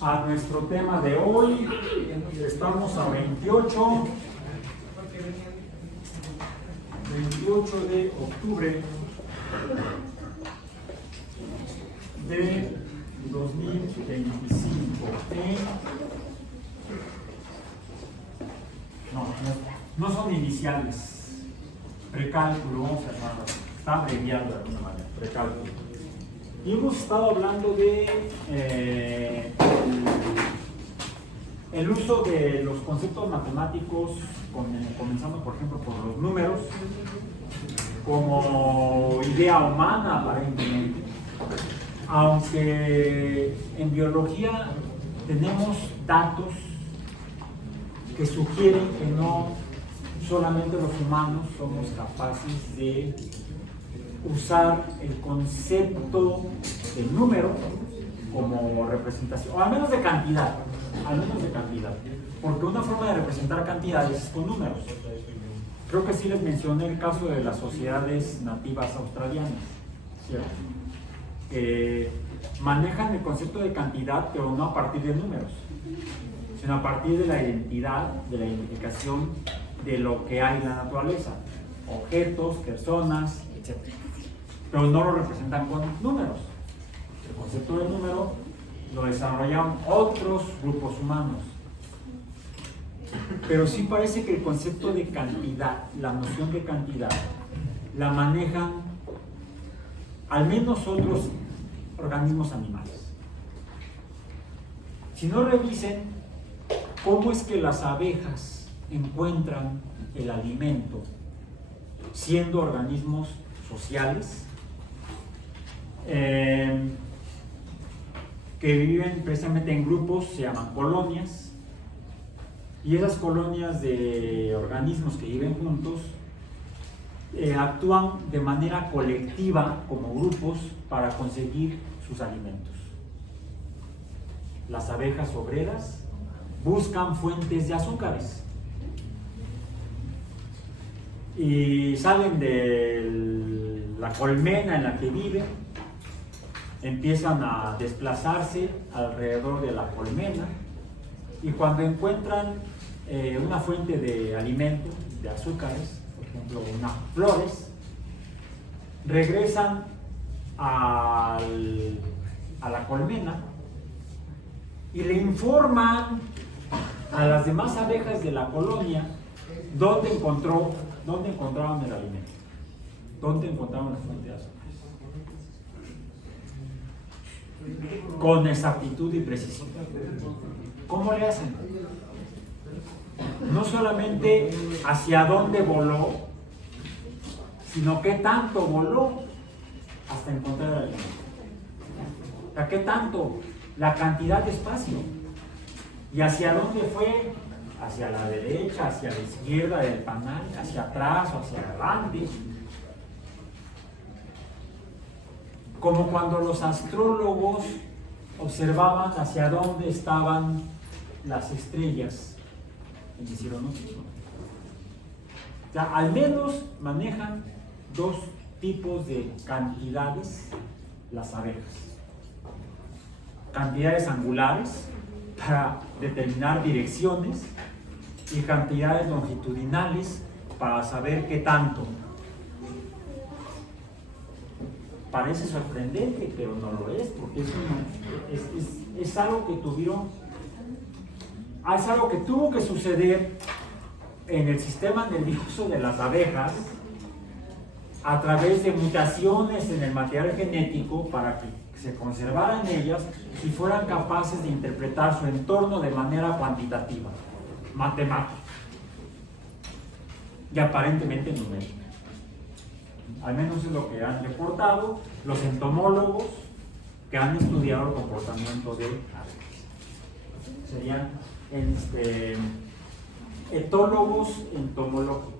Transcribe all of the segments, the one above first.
a nuestro tema de hoy. Estamos a 28 de octubre de 2025. No son iniciales. Precálculo, vamos a llamarlo. Está abreviado de alguna manera. Precálculo. Y hemos estado hablando de el uso de los conceptos matemáticos, comenzando por ejemplo por los números, como idea humana aparentemente, aunque en biología tenemos datos que sugieren que no solamente los humanos somos capaces de usar el concepto de número como representación, o al menos de cantidad, porque una forma de representar cantidades es con números. Creo que sí les mencioné el caso de las sociedades nativas australianas, ¿cierto? Que manejan el concepto de cantidad, pero no a partir de números, sino a partir de la identidad, de la identificación de lo que hay en la naturaleza, objetos, personas, etc. Pero no lo representan con números. El concepto de número lo desarrollaron otros grupos humanos. Pero sí parece que el concepto de cantidad, la noción de cantidad, la manejan al menos otros organismos animales. Si no, revisen cómo es que las abejas encuentran el alimento siendo organismos sociales que viven precisamente en grupos, se llaman colonias, y esas colonias de organismos que viven juntos actúan de manera colectiva como grupos para conseguir sus alimentos. Las abejas obreras buscan fuentes de azúcares y salen de la colmena en la que viven, empiezan a desplazarse alrededor de la colmena, y cuando encuentran una fuente de alimento, de azúcares, por ejemplo unas flores, regresan a la colmena y le informan a las demás abejas de la colonia dónde encontraban el alimento, dónde encontraban la fuente de azúcar, con exactitud y precisión. ¿Cómo le hacen? No solamente hacia dónde voló, sino qué tanto voló hasta encontrar el alimento. O sea, qué tanto, la cantidad de espacio. ¿Y hacia dónde fue? Hacia la derecha, hacia la izquierda del panal, hacia atrás o hacia adelante. Como cuando los astrólogos observaban hacia dónde estaban las estrellas en el cielo nocturno. O sea, al menos manejan dos tipos de cantidades las abejas. Cantidades angulares para determinar direcciones y cantidades longitudinales para saber qué tanto. Parece sorprendente, pero no lo es, porque es algo que es algo que tuvo que suceder en el sistema nervioso de las abejas a través de mutaciones en el material genético para que se conservaran ellas y fueran capaces de interpretar su entorno de manera cuantitativa, matemática y aparentemente numérica. Al menos es lo que han reportado los entomólogos que han estudiado el comportamiento de abejas. Serían etólogos, entomólogos.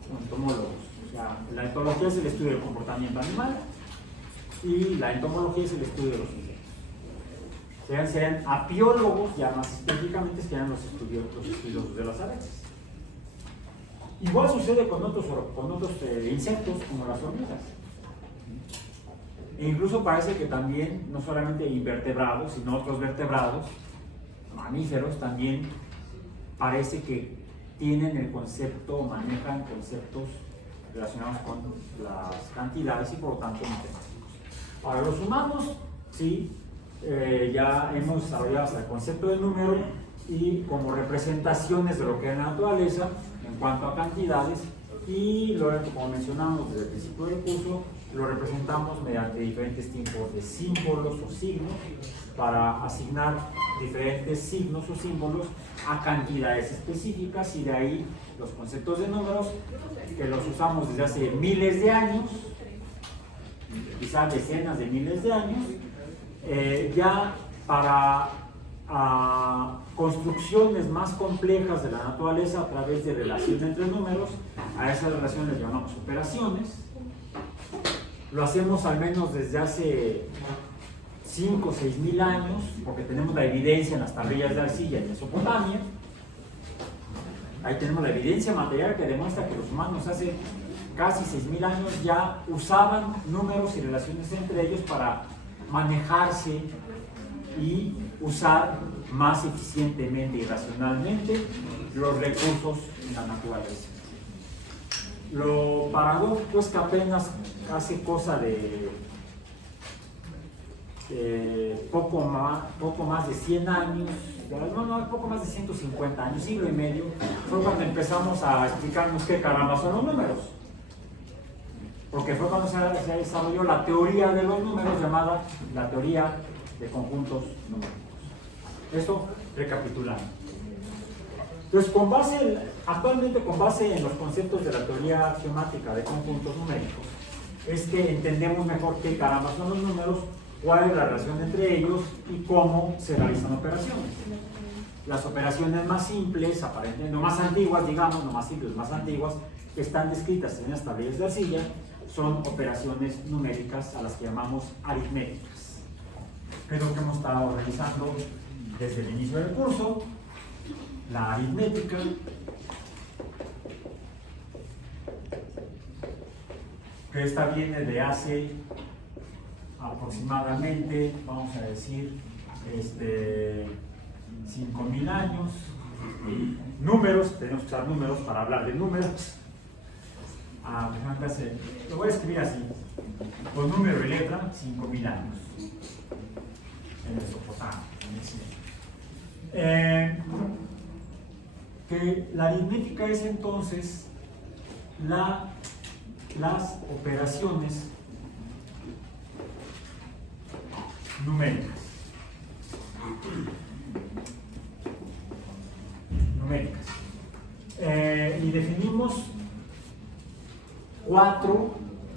O sea, la etología es el estudio del comportamiento animal y la entomología es el estudio de los insectos. Serían apiólogos, ya más específicamente serían los estudios de las abejas. Igual sucede con otros insectos como las hormigas. E incluso parece que también, no solamente invertebrados, sino otros vertebrados, mamíferos también parece que tienen el concepto, manejan conceptos relacionados con las cantidades y por lo tanto matemáticos. Para los humanos, sí, ya hemos desarrollado hasta el concepto del número y como representaciones de lo que es la naturaleza en cuanto a cantidades, y luego, como mencionamos desde el principio del curso, lo representamos mediante diferentes tipos de símbolos o signos para asignar diferentes signos o símbolos a cantidades específicas, y de ahí los conceptos de números que los usamos desde hace miles de años, quizás decenas de miles de años, ya para construcciones más complejas de la naturaleza a través de relaciones entre números. A esas relaciones les llamamos operaciones. Lo hacemos al menos desde hace 5 o 6 mil años, porque tenemos la evidencia en las tablillas de arcilla en Mesopotamia. Ahí tenemos la evidencia material que demuestra que los humanos hace casi 6.000 años ya usaban números y relaciones entre ellos para manejarse y usar más eficientemente y racionalmente los recursos en la naturaleza. Lo paradójico es que apenas hace cosa de poco más de 100 años, poco más de 150 años, siglo y medio, fue cuando empezamos a explicarnos qué caramba son los números. Porque fue cuando se desarrolló la teoría de los números, llamada la teoría de conjuntos numéricos. Esto recapitulando. Entonces, actualmente con base en los conceptos de la teoría geomática de conjuntos numéricos, es que entendemos mejor qué caramba son los números, cuál es la relación entre ellos y cómo se realizan operaciones. Las operaciones más simples, aparentemente, no más antiguas, digamos, no más simples, más antiguas, que están descritas en las tablillas de arcilla, son operaciones numéricas a las que llamamos aritméticas. Es lo que hemos estado realizando desde el inicio del curso. La aritmética que esta viene de hace aproximadamente, vamos a decir, 5.000 años. Números, tenemos que usar números para hablar de números. Lo voy a escribir así, con número y letra, 5.000 años en Mesopotamia. Que la aritmética es entonces las operaciones numéricas. Y definimos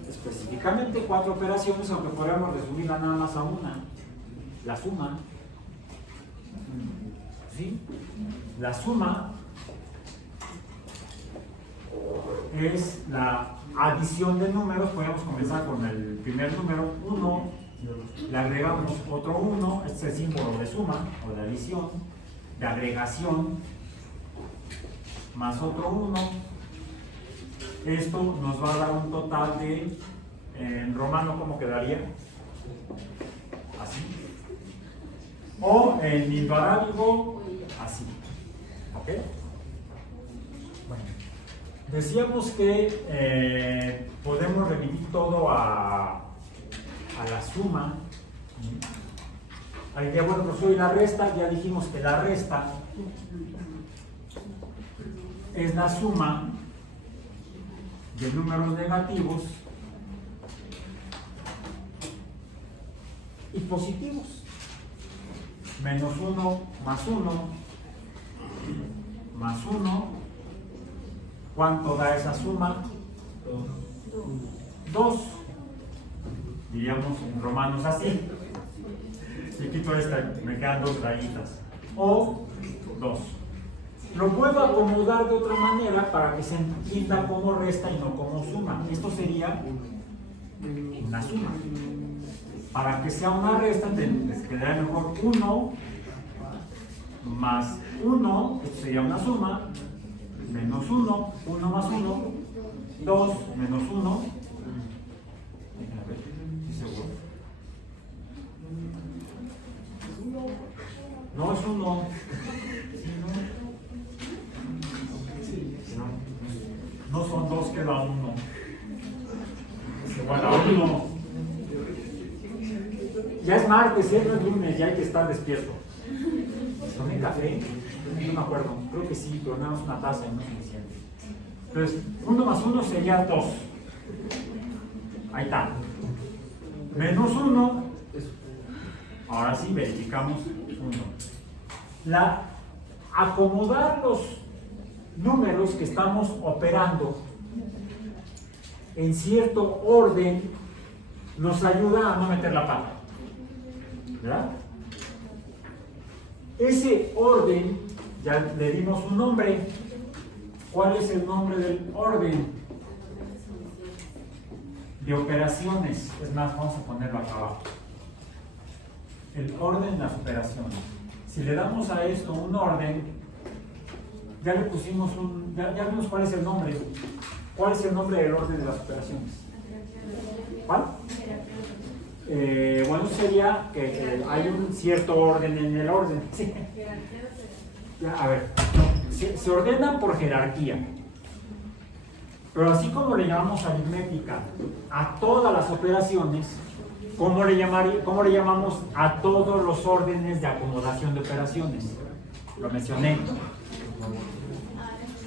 específicamente cuatro operaciones, aunque podríamos resumirla nada más a una: la suma. ¿Sí? La suma es la adición de números. Podemos comenzar con el primer número, 1, le agregamos otro 1, este es el símbolo de suma o de adición, de agregación, más otro 1. Esto nos va a dar un total de, en romano, ¿cómo quedaría? Así. O en indoarábigo, así. ¿Ok? Bueno, decíamos que podemos remitir todo a la suma. Bueno, pues hoy la resta, ya dijimos que la resta es la suma de números negativos y positivos. Menos 1 más 1 más 1. ¿Cuánto da esa suma? 2. Diríamos en romanos así. Si quito esta, me quedan 2 rayitas. O 2. Lo puedo acomodar de otra manera para que se entienda como resta y no como suma. Esto sería una suma. Para que sea una resta, les quedaría mejor 1 más 1, esto sería una suma, menos 1, 1 más 1, 2 menos 1. ¿Seguro? No es 1. No son dos, queda uno. Bueno, uno. Ya es martes, no es lunes, ya hay que estar despierto. ¿Tomé café? No me acuerdo, creo que sí, pero nada más una taza y no es suficiente. Entonces, 1 más 1 sería 2. Ahí está. Menos 1. Ahora sí, verificamos 1. Acomodar los números que estamos operando en cierto orden nos ayuda a no meter la pata, ¿verdad? Ese orden, ya le dimos un nombre. ¿Cuál es el nombre del orden? De operaciones. Es más, vamos a ponerlo acá abajo. El orden de las operaciones. Si le damos a esto un orden, ya le pusimos ya vimos cuál es el nombre. ¿Cuál es el nombre del orden de las operaciones? ¿Cuál? Bueno, sería que hay un cierto orden en el orden. Sí. A ver, se ordena por jerarquía. Pero así como le llamamos aritmética a todas las operaciones, ¿cómo le llamamos a todos los órdenes de acomodación de operaciones? Lo mencioné.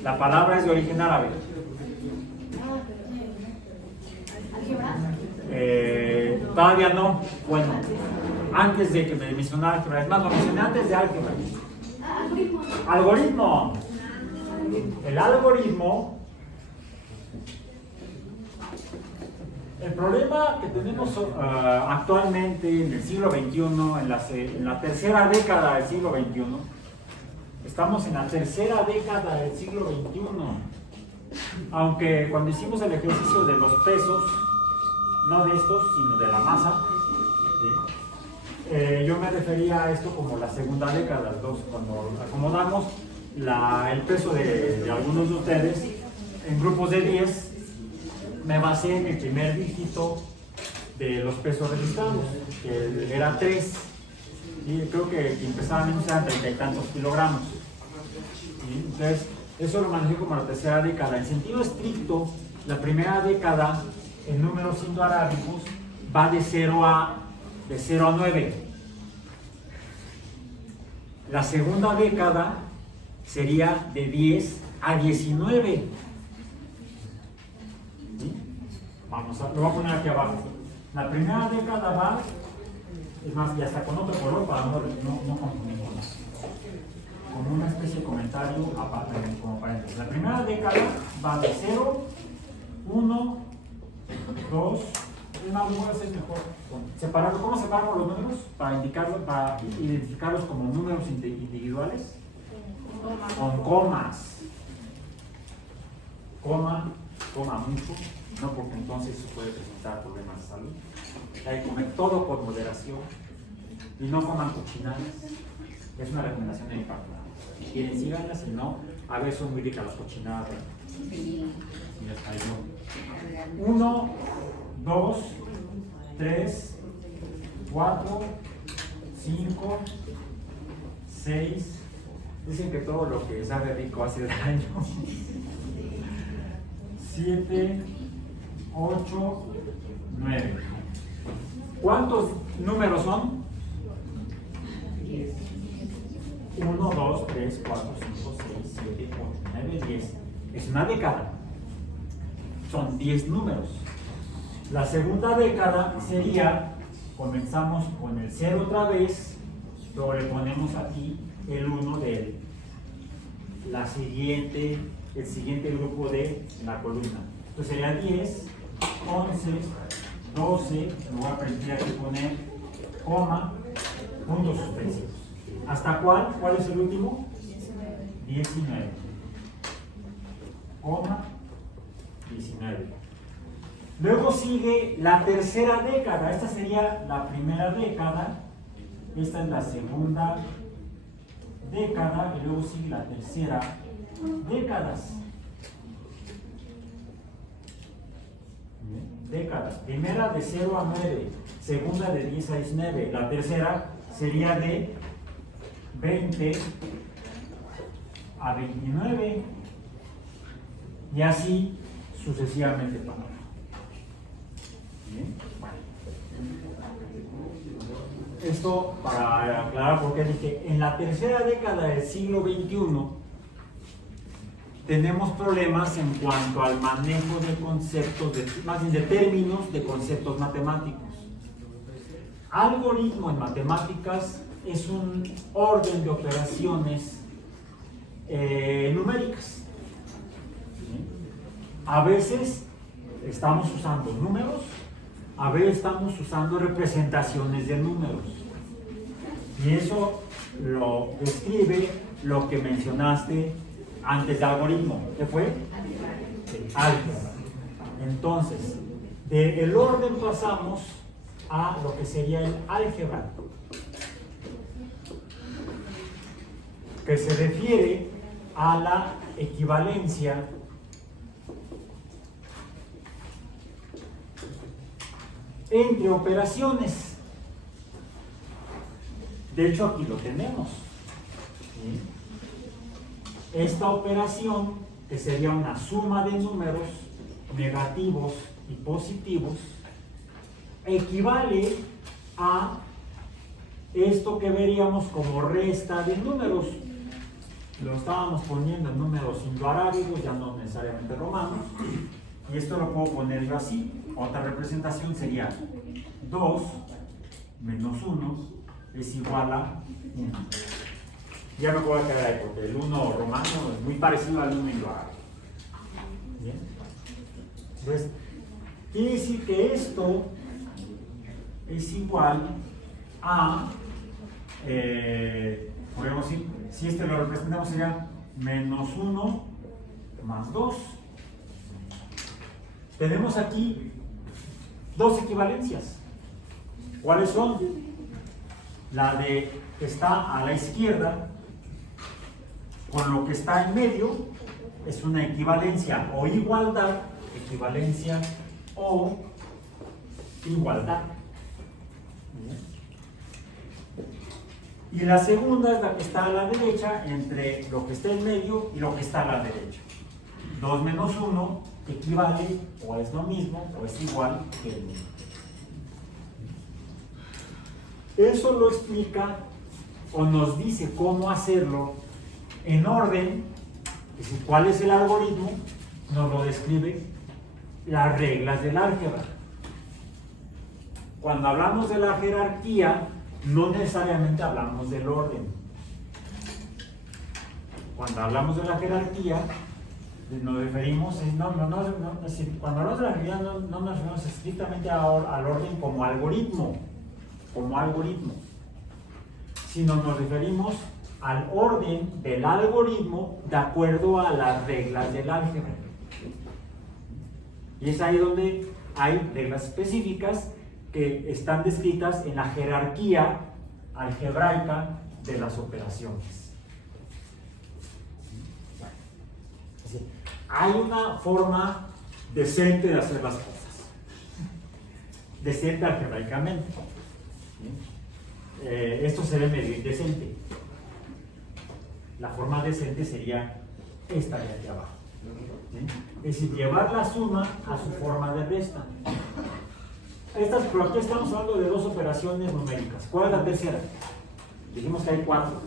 La palabra es de origen árabe. Todavía no. Bueno, antes de que me mencionara álgebra, es más, lo mencioné antes de álgebra. Algoritmo. El algoritmo. El problema que tenemos actualmente en el siglo XXI, en la tercera década del siglo XXI, estamos en la tercera década del siglo XXI. Aunque cuando hicimos el ejercicio de los pesos, no de estos, sino de la masa, ¿sí? Yo me refería a esto como la segunda década, cuando acomodamos el peso de algunos de ustedes en grupos de 10, me basé en el primer dígito de los pesos registrados, que era 3, y creo que empezaban a usar 30 y tantos kilogramos. ¿Sí? Entonces, eso lo manejé como la tercera década. En sentido estricto, la primera década en números indoarábicos va de 0 a 9. La segunda década sería de 10 a 19. ¿Sí? Lo voy a poner aquí abajo. La primera década va, es más, ya está con otro color para no confundirnos, como una especie de comentario aparte, como paréntesis. La primera década va de 0, 1, 2, es más, voy a hacer mejor. ¿Cómo separamos los números? Para identificarlos como números individuales. Con comas. Coma mucho, no, porque entonces se puede presentar problemas de salud. Hay que comer todo con moderación y no coman cochinadas. Es una recomendación de mi parte. Si quieren, síganlas, si no, a veces son muy ricas las cochinadas. Sí. 1, 2, 3, 4, 5, 6. Dicen que todo lo que sabe rico hace daño. 7, 8, 9. ¿Cuántos números son? 1, 2, 3, 4, 5, 6, 7, 8, 9, 10. Es una década. Son 10 números. La segunda década sería, comenzamos con el 0 otra vez, luego le ponemos aquí el 1 de el siguiente grupo de la columna. Entonces sería 10, 11, 12, me voy a permitir aquí poner coma, puntos suspensivos. ¿Hasta cuál? ¿Cuál es el último? 19. Coma, 19. Luego sigue la tercera década. Esta sería la primera década. Esta es la segunda década. Y luego sigue la tercera décadas. Décadas. Primera de 0 a 9. Segunda de 10 a 19. La tercera sería de 20 a 29 y así sucesivamente para abajo. Bien, bueno. Esto para aclarar porque dije, en la tercera década del siglo XXI tenemos problemas en cuanto al manejo de conceptos, más bien de términos de conceptos matemáticos. Algoritmo en matemáticas es un orden de operaciones numéricas. A veces estamos usando números, a veces estamos usando representaciones de números. Y eso lo describe lo que mencionaste antes de algoritmo. ¿Qué fue? Álgebra. Entonces, del orden pasamos a lo que sería el álgebra, que se refiere a la equivalencia entre operaciones. De hecho, aquí lo tenemos. ¿Sí? Esta operación, que sería una suma de números negativos y positivos, equivale a esto que veríamos como resta de números. Lo estábamos poniendo en números indoarábigos, ya no necesariamente romanos, y esto lo puedo poner yo así. Otra representación sería 2 menos 1 es igual a 1. Ya me puedo quedar ahí porque el 1 romano es muy parecido al 1 indoarábigo. Bien. Entonces, quiere decir que esto es igual a, podemos decir, si este lo representamos sería menos 1 más 2. Tenemos aquí dos equivalencias. ¿Cuáles son? La de que está a la izquierda con lo que está en medio es una equivalencia o igualdad, equivalencia o igualdad. Y la segunda es la que está a la derecha entre lo que está en medio y lo que está a la derecha. 2 menos 1 equivale o es lo mismo o es igual que el mismo. Eso lo explica o nos dice cómo hacerlo en orden, es decir, cuál es el algoritmo, nos lo describe las reglas del álgebra. Cuando hablamos de la jerarquía, no necesariamente hablamos del orden. Cuando hablamos de la jerarquía, nos referimos, cuando hablamos de la jerarquía no nos referimos estrictamente al orden como algoritmo, sino nos referimos al orden del algoritmo de acuerdo a las reglas del álgebra. Y es ahí donde hay reglas específicas que están descritas en la jerarquía algebraica de las operaciones. Así, hay una forma decente de hacer las cosas, decente algebraicamente. Esto se ve medio indecente. La forma decente sería esta de aquí abajo. Es decir, llevar la suma a su forma de resta. Pero aquí estamos hablando de dos operaciones numéricas. ¿Cuál es la tercera? Dijimos que hay 4.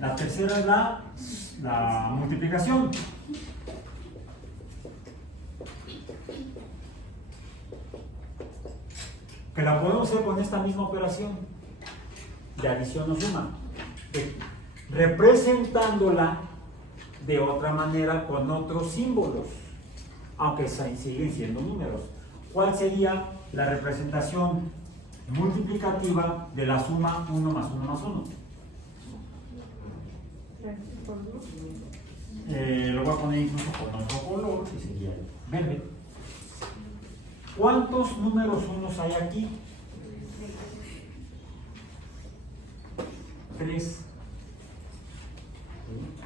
La tercera es la multiplicación. Que la podemos hacer con esta misma operación de adición o suma, representándola de otra manera con otros símbolos, aunque siguen siendo números. ¿Cuál sería la representación multiplicativa de la suma 1 más 1 más 1? Lo voy a poner incluso con otro color, que sería el verde. ¿Cuántos números unos hay aquí? 3.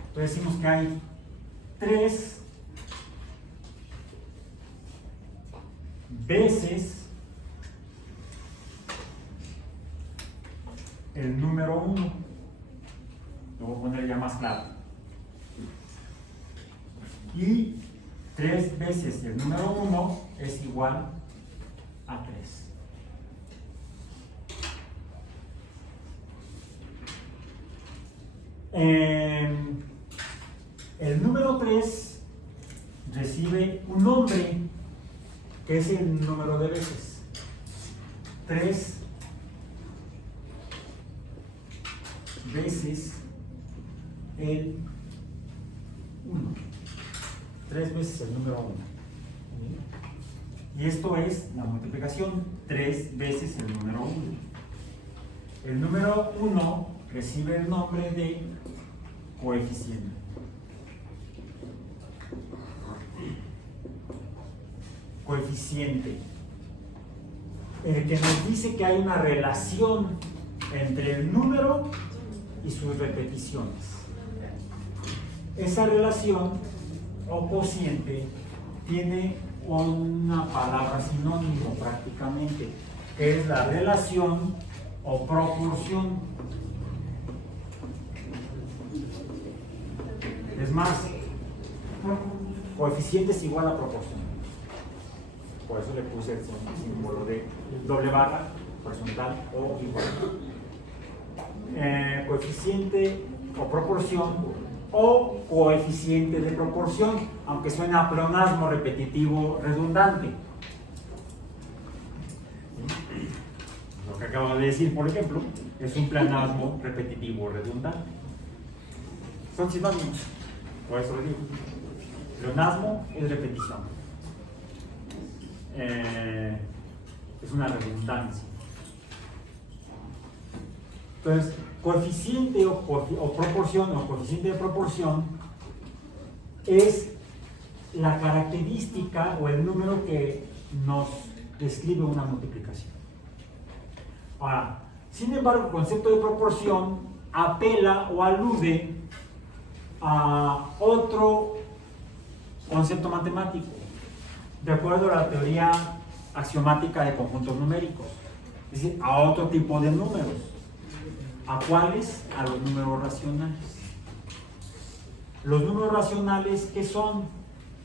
Entonces decimos que hay 3 veces el número 1. Lo voy a poner ya más claro. Y 3 veces el número 1 es igual a 3. El número 3 recibe un nombre que es el número de veces. 3 veces el 1. 3 veces el número 1. Y esto es la multiplicación. 3 veces el número 1. El número 1 recibe el nombre de coeficiente. Coeficiente. El que nos dice que hay una relación entre el número y sus repeticiones. Esa relación o cociente tiene una palabra sinónimo prácticamente, que es la relación o proporción. Es más, coeficiente es igual a proporción. Por eso le puse el símbolo de doble barra, horizontal o igual. Coeficiente o proporción o coeficiente de proporción, aunque suena a pleonasmo repetitivo redundante. Lo que acabo de decir, por ejemplo, es un pleonasmo repetitivo redundante. Son sinónimos, por eso lo digo. Pleonasmo es repetición. Es una redundancia. Entonces, coeficiente o proporción o coeficiente de proporción es la característica o el número que nos describe una multiplicación. Ahora, sin embargo, el concepto de proporción apela o alude a otro concepto matemático, de acuerdo a la teoría axiomática de conjuntos numéricos, es decir, a otro tipo de números. ¿A cuáles? A los números racionales. Los números racionales, ¿qué son?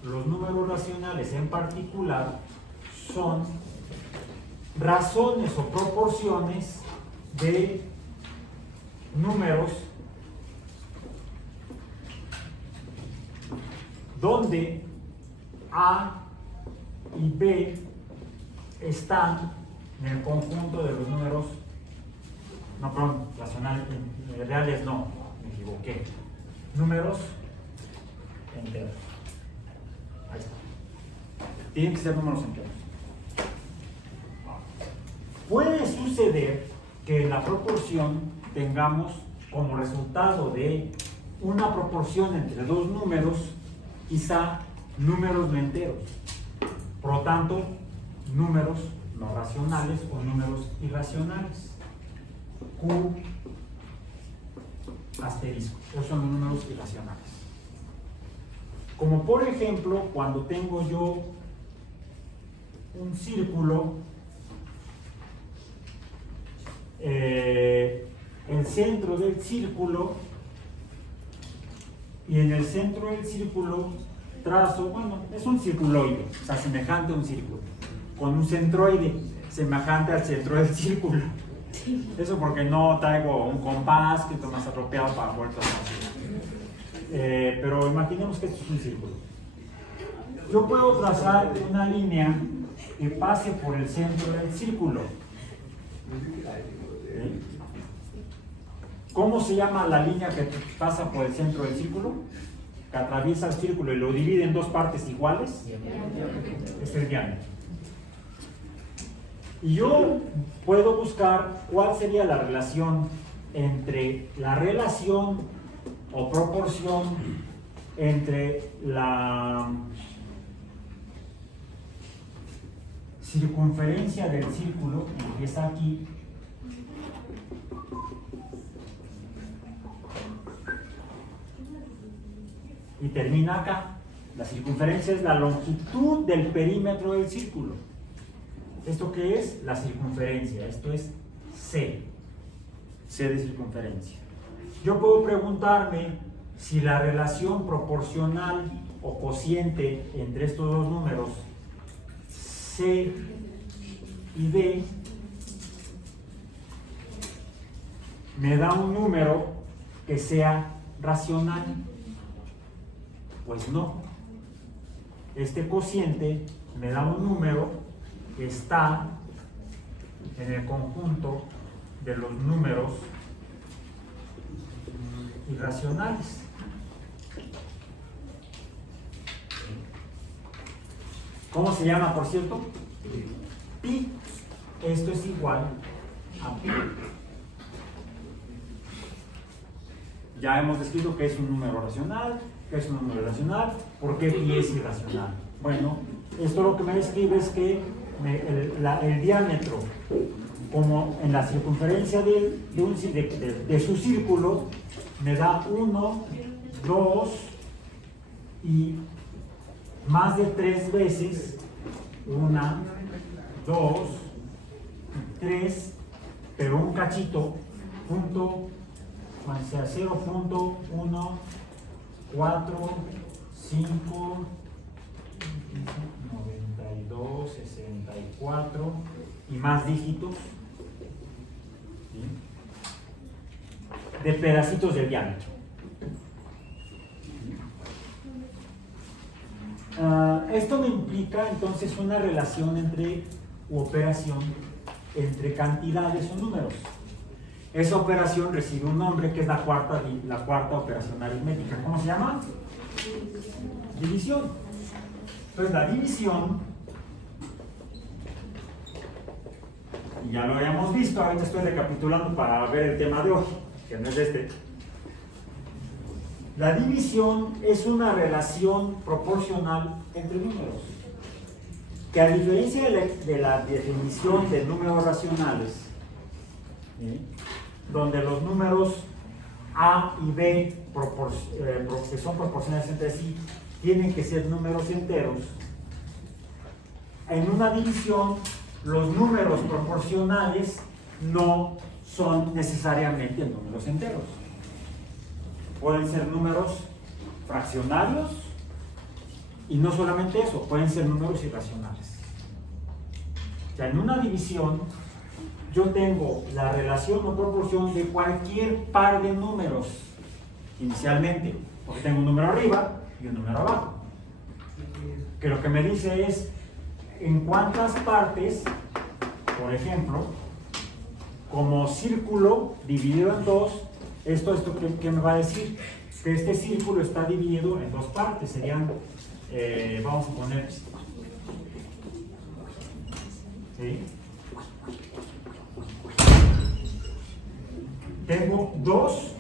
Los números racionales en particular son razones o proporciones de números donde A y B están en el conjunto de los números, no, perdón, racionales, reales no, me equivoqué, números enteros. Ahí está. Tienen que ser números enteros. Puede suceder que en la proporción tengamos como resultado de una proporción entre dos números, quizá números no enteros. Por lo tanto, números no racionales o números irracionales. Q asterisco. Esos son los números irracionales. Como por ejemplo, cuando tengo yo un círculo, el centro del círculo, y en el centro del círculo trazo, bueno, es un circuloide, o sea, semejante a un círculo, con un centroide semejante al centro del círculo. Eso porque no traigo un compás, que es más apropiado para poder trazar. Pero imaginemos que esto es un círculo. Yo puedo trazar una línea que pase por el centro del círculo. ¿Cómo se llama la línea que pasa por el centro del círculo? Que atraviesa el círculo y lo divide en dos partes iguales. Es el diámetro. Y yo puedo buscar cuál sería la relación entre la relación o proporción entre la circunferencia del círculo, que empieza aquí, y termina acá. La circunferencia es la longitud del perímetro del círculo. ¿Esto qué es? La circunferencia. Esto es C. C de circunferencia. yo puedo preguntarme si la relación proporcional o cociente entre estos dos números, C y D, me da un número que sea racional. Pues no. Este cociente me da un número que está en el conjunto de los números irracionales. ¿Cómo se llama, por cierto? Pi. Esto es igual a pi. Ya hemos descrito que es un número racional, que es un número irracional. ¿Por qué pi es irracional? Bueno, esto lo que me describe es que el diámetro, como en la circunferencia de su círculo, me da 1, 2 y más de 3 veces, 1, 2, 3, pero un cachito, punto, cuando sea 0.1, 4, 5, 92, 64 y más dígitos, ¿sí?, de pedacitos del diámetro. Esto me implica entonces una relación u operación entre cantidades o números. Esa operación recibe un nombre que es la cuarta operación aritmética. ¿Cómo se llama? División. Entonces la división, y ya lo habíamos visto, ahorita estoy recapitulando para ver el tema de hoy, que no es este. La división es una relación proporcional entre números, que a diferencia de la definición de números racionales, ¿sí?, donde los números A y B que son proporcionales entre sí tienen que ser números enteros, en una división los números proporcionales no son necesariamente números enteros. Pueden ser números fraccionarios y no solamente eso, pueden ser números irracionales. O sea, en una división yo tengo la relación o proporción de cualquier par de números inicialmente, porque tengo un número arriba y un número abajo, que lo que me dice es en cuántas partes, por ejemplo, como círculo dividido en dos, esto ¿qué me va a decir? Que este círculo está dividido en dos partes, serían, vamos a poner, ¿sí?, tengo dos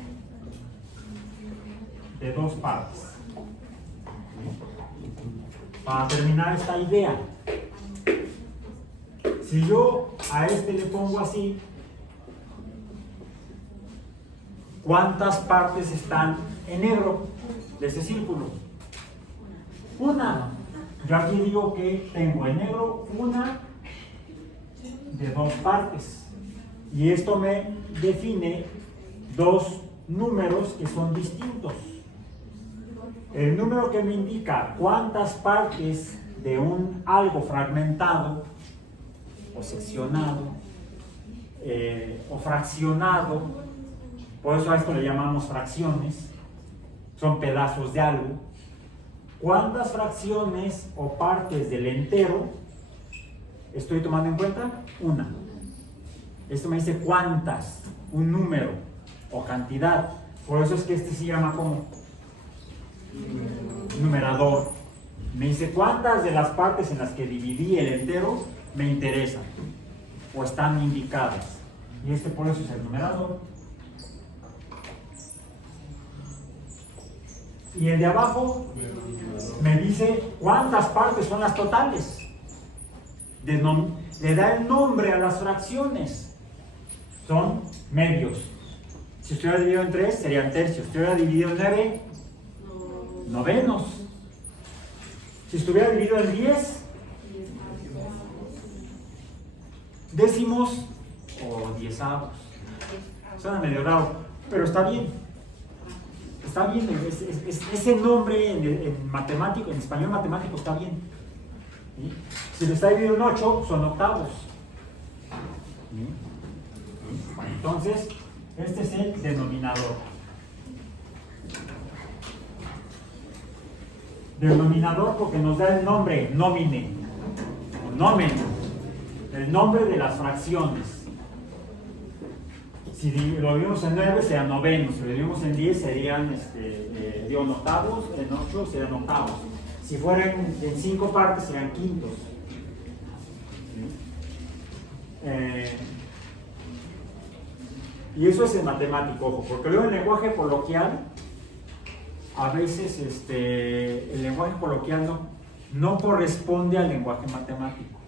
de dos partes. Para terminar esta idea, si yo a este le pongo así, ¿cuántas partes están en negro de ese círculo? Una. Yo aquí digo que tengo en negro una de dos partes. Y esto me define dos números que son distintos. El número que me indica cuántas partes de un algo fragmentado o seccionado o fraccionado, por eso a esto le llamamos fracciones, son pedazos de algo. ¿Cuántas fracciones o partes del entero estoy tomando en cuenta? Una. Esto me dice cuántas, un número o cantidad. Por eso es que este se llama como numerador. Me dice cuántas de las partes en las que dividí el entero me interesan o están indicadas. Y este por eso es el numerador. Y el de abajo me dice cuántas partes son las totales. Le da el nombre a las fracciones. Son medios. Si estuviera dividido en 3, serían tercios. Si estuviera dividido en 9, novenos. Si estuviera dividido en 10, décimos o diezavos. Suena medio raro, pero está bien. está bien, ese nombre en matemático, en español matemático está bien. ¿Sí? Si lo está dividido en 8, son octavos. ¿Sí? Bueno, entonces, este es el denominador. Denominador porque nos da el nombre, nómine, o nomen, el nombre de las fracciones. Si lo dividimos en 9 serían novenos, si lo dividimos en 10 serían octavos, en 8 serían octavos. Si fueran en 5 partes serían quintos. Y eso es en matemático, ojo, porque luego en lenguaje coloquial, a veces el lenguaje coloquial no corresponde al lenguaje matemático.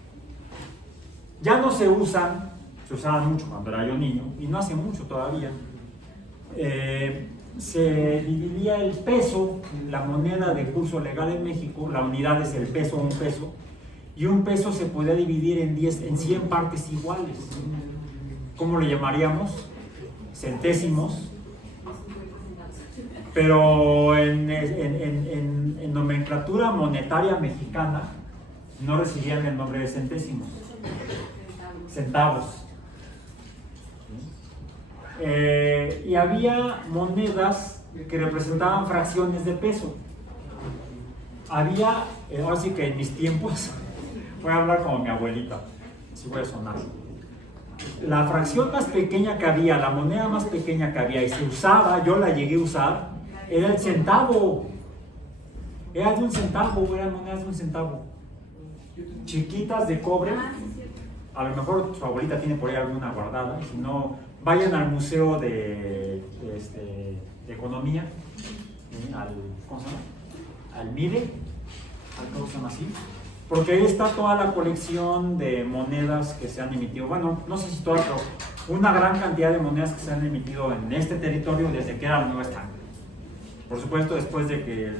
Ya no se usan, se usaban mucho cuando era yo niño, y no hace mucho todavía. Se dividía el peso, la moneda de curso legal en México, la unidad es el peso, un peso, y un peso se podía dividir en 100 partes iguales. ¿Cómo le llamaríamos? Centésimos. Pero en nomenclatura monetaria mexicana no recibían el nombre de centésimos, centavos. Y había monedas que representaban fracciones de peso. Había, ahora sí que en mis tiempos, voy a hablar como mi abuelita, así voy a sonar. La fracción más pequeña que había, la moneda más pequeña que había y se usaba, yo la llegué a usar, era el centavo. Era de un centavo, eran monedas de un centavo. Chiquitas de cobre. A lo mejor su abuelita tiene por ahí alguna guardada. Si no, vayan al Museo de Economía, ¿cómo se llama? Al MIDE, ¿cómo se llama así? Porque ahí está toda la colección de monedas que se han emitido. Bueno, no sé si todas, pero una gran cantidad de monedas que se han emitido en este territorio desde que era la Nueva España. Por supuesto, después de que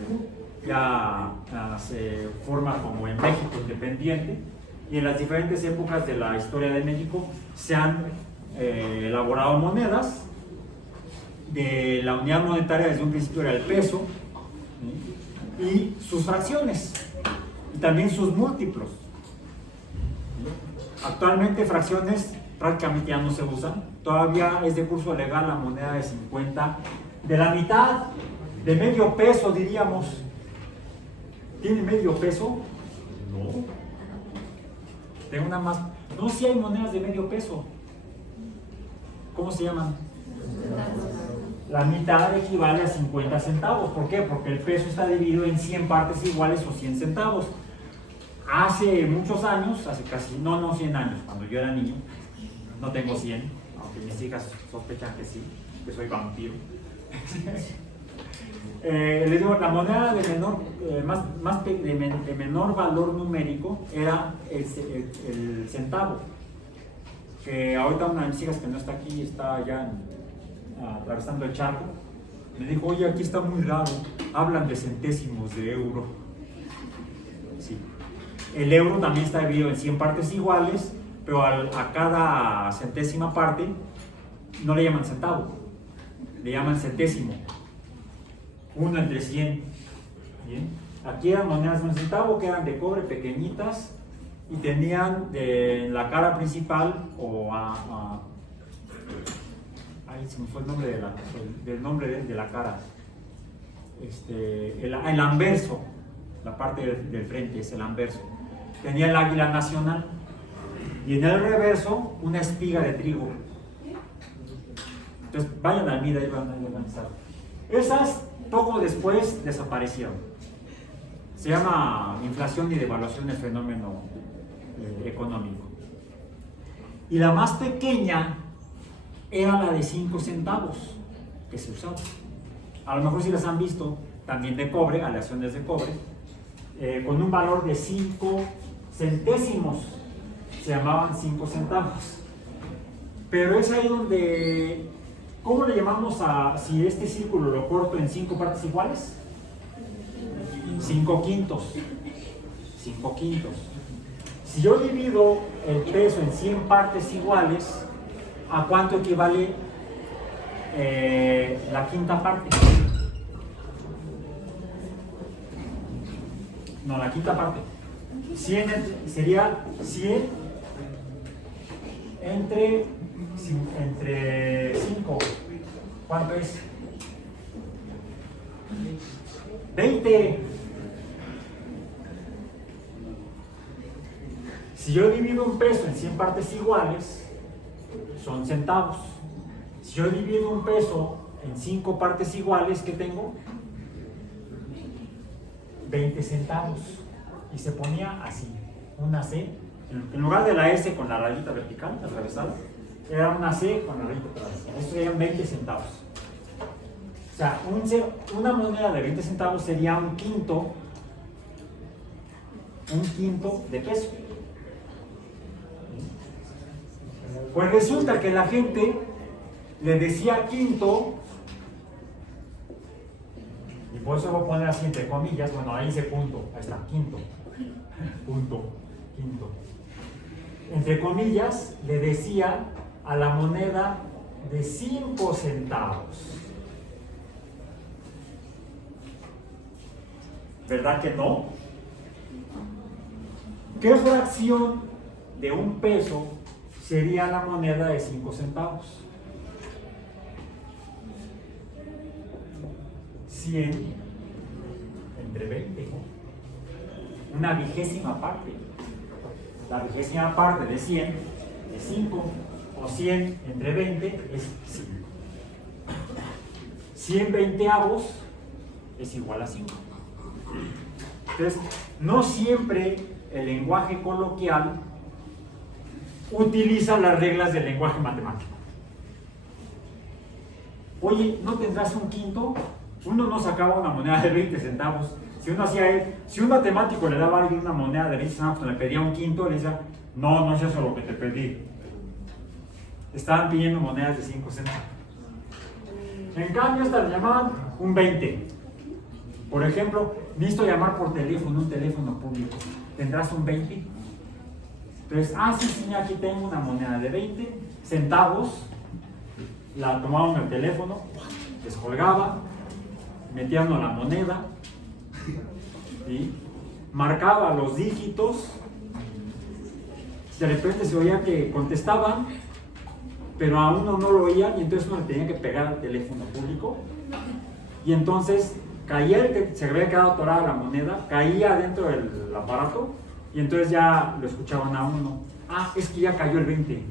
ya se forma como en México independiente, y en las diferentes épocas de la historia de México se han elaborado monedas. De la unidad monetaria desde un principio era el peso, ¿sí? Y sus fracciones y también sus múltiplos. Actualmente fracciones prácticamente ya no se usan, todavía es de curso legal la moneda de 50, de la mitad, de medio peso diríamos. ¿Tiene medio peso? No. Tengo una más. No, si hay monedas de medio peso. ¿Cómo se llaman? La mitad equivale a 50 centavos. ¿Por qué? Porque el peso está dividido en 100 partes iguales o 100 centavos. Hace muchos años, hace casi, no 100 años, cuando yo era niño, no tengo 100, aunque mis hijas sospechan que sí, que soy vampiro. Les digo, la moneda de menor valor numérico era el centavo. Que ahorita una de mis hijas que no está aquí, está allá atravesando el charco, me dijo, oye, aquí está muy raro, hablan de centésimos de euro. Sí. El euro también está dividido en 100 partes iguales, pero a cada centésima parte no le llaman centavo, le llaman centésimo. 1 entre 100. ¿Bien? Aquí eran monedas de un centavo que eran de cobre, pequeñitas, y tenían de la cara principal ahí se me fue el nombre del nombre de la cara, el anverso, la parte del frente es el anverso, tenía el águila nacional y en el reverso una espiga de trigo. Entonces vayan al MIDA y van a organizar. Esas poco después desaparecieron. Se llama inflación y devaluación del fenómeno económico. Y la más pequeña era la de 5 centavos que se usaba. A lo mejor si las han visto, también de cobre, aleaciones de cobre, con un valor de 5 centésimos. Se llamaban 5 centavos. Pero es ahí donde, ¿cómo le llamamos si este círculo lo corto en 5 partes iguales? 5 quintos. 5 quintos. Si yo divido el peso en 100 partes iguales, ¿a cuánto equivale la quinta parte? No, la quinta parte. 100 sería 100 entre 5. ¿Cuánto es? 20. Si yo divido un peso en 100 partes iguales, son centavos. Si yo divido un peso en 5 partes iguales, ¿qué tengo? 20 centavos. Y se ponía así, una C. En lugar de la S con la rayita vertical, atravesada, era una C con la rayita atravesada. Esto serían 20 centavos. O sea, una moneda de 20 centavos sería un quinto de peso. Pues resulta que la gente le decía quinto, y por eso lo voy a poner así entre comillas, bueno, ahí dice punto, ahí está, quinto. Entre comillas, le decía a la moneda de 5 centavos. ¿Verdad que no? ¿Qué fracción de un peso sería la moneda de 5 centavos? 100 entre 20. Una vigésima parte. La vigésima parte de 100 es 5. O 100 entre 20 es 5. 100 veinteavos es igual a 5. Entonces, no siempre el lenguaje coloquial utiliza las reglas del lenguaje matemático. Oye, ¿no tendrás un quinto? Uno no sacaba una moneda de 20 centavos. Si un matemático le daba a alguien una moneda de 20 centavos, le pedía un quinto, le decía, no es eso lo que te pedí. Estaban pidiendo monedas de 5 centavos. En cambio, esta le llamaban un 20. Por ejemplo, necesito llamar por teléfono, un teléfono público. ¿Tendrás un 20? Entonces, sí, aquí tengo una moneda de 20 centavos. La tomaban en el teléfono, descolgaba, metían la moneda, ¿sí? Marcaba los dígitos. De repente se oía que contestaban, pero a uno no lo oían y entonces uno le tenía que pegar al teléfono público. Y entonces caía el que se había quedado atorada la moneda, caía dentro del aparato y entonces ya lo escuchaban a uno. Es que ya cayó el 20.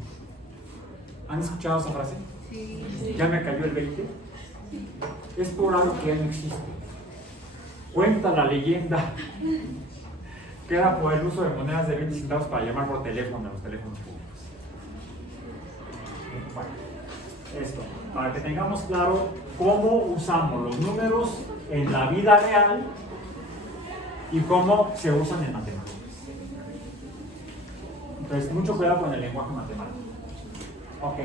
¿Han escuchado esa frase? Sí. ¿Ya me cayó el 20? Es por algo que ya no existe. Cuenta la leyenda que era por el uso de monedas de 20 centavos para llamar por teléfono a los teléfonos públicos. Bueno, esto, para que tengamos claro cómo usamos los números en la vida real y cómo se usan en matemáticas. Entonces, mucho cuidado con el lenguaje matemático. Ok,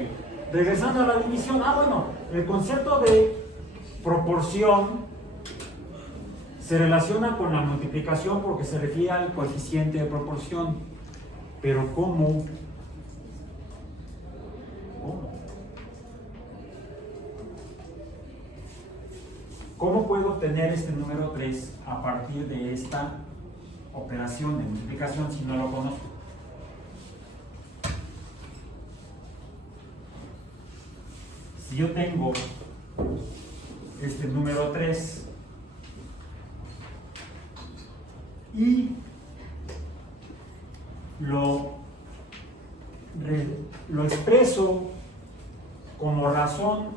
regresando a la división. Bueno, el concepto de proporción se relaciona con la multiplicación porque se refiere al coeficiente de proporción. Pero ¿cómo? ¿Cómo puedo obtener este número 3 a partir de esta operación de multiplicación si no lo conozco? Si yo tengo este número 3 y lo expreso como razón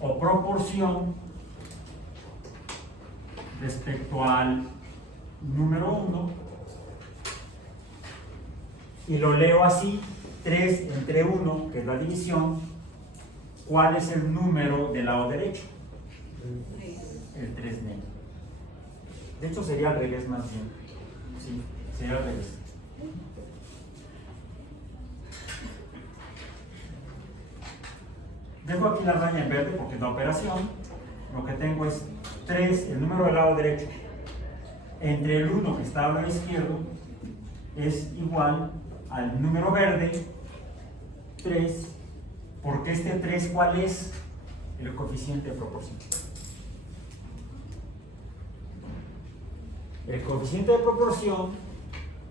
o proporción respecto al número 1 y lo leo así, 3 entre 1, que es la división. ¿Cuál es el número del lado derecho? El 3 negro. De hecho sería al revés más bien. Sí, sería al revés. Dejo aquí la raya en verde porque es la operación. Lo que tengo es 3, el número del lado derecho, entre el 1 que está al lado izquierdo, es igual al número verde, 3, porque este 3, ¿cuál es? El coeficiente de proporción. El coeficiente de proporción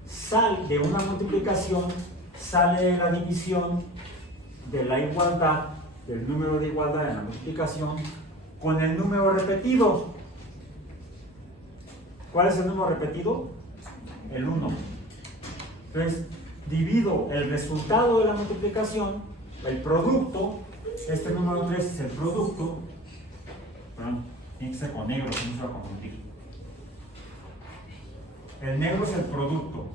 sale de una multiplicación, sale de la división de la igualdad, del número de igualdad en la multiplicación, con el número repetido. ¿Cuál es el número repetido? El 1. Entonces, divido el resultado de la multiplicación, el producto, este número 3 es el producto, perdón, tiene que ser con negro, si no se va a confundir. El negro es el producto.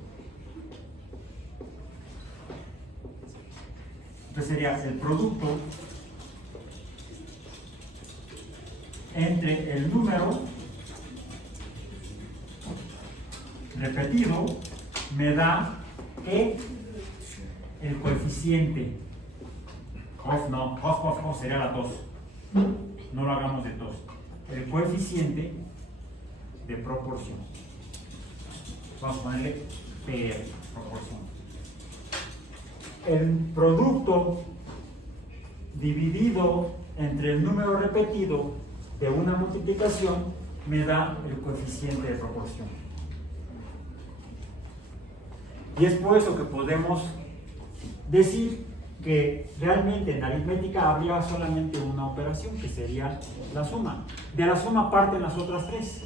Entonces sería el producto entre el número repetido me da que el coeficiente Hoff sería la tos, no lo hagamos de tos, el coeficiente de proporción, vamos a ponerle P, proporción. El producto dividido entre el número repetido de una multiplicación me da el coeficiente de proporción. Y es por eso que podemos decir que realmente en aritmética habría solamente una operación, que sería la suma. De la suma parten las otras tres.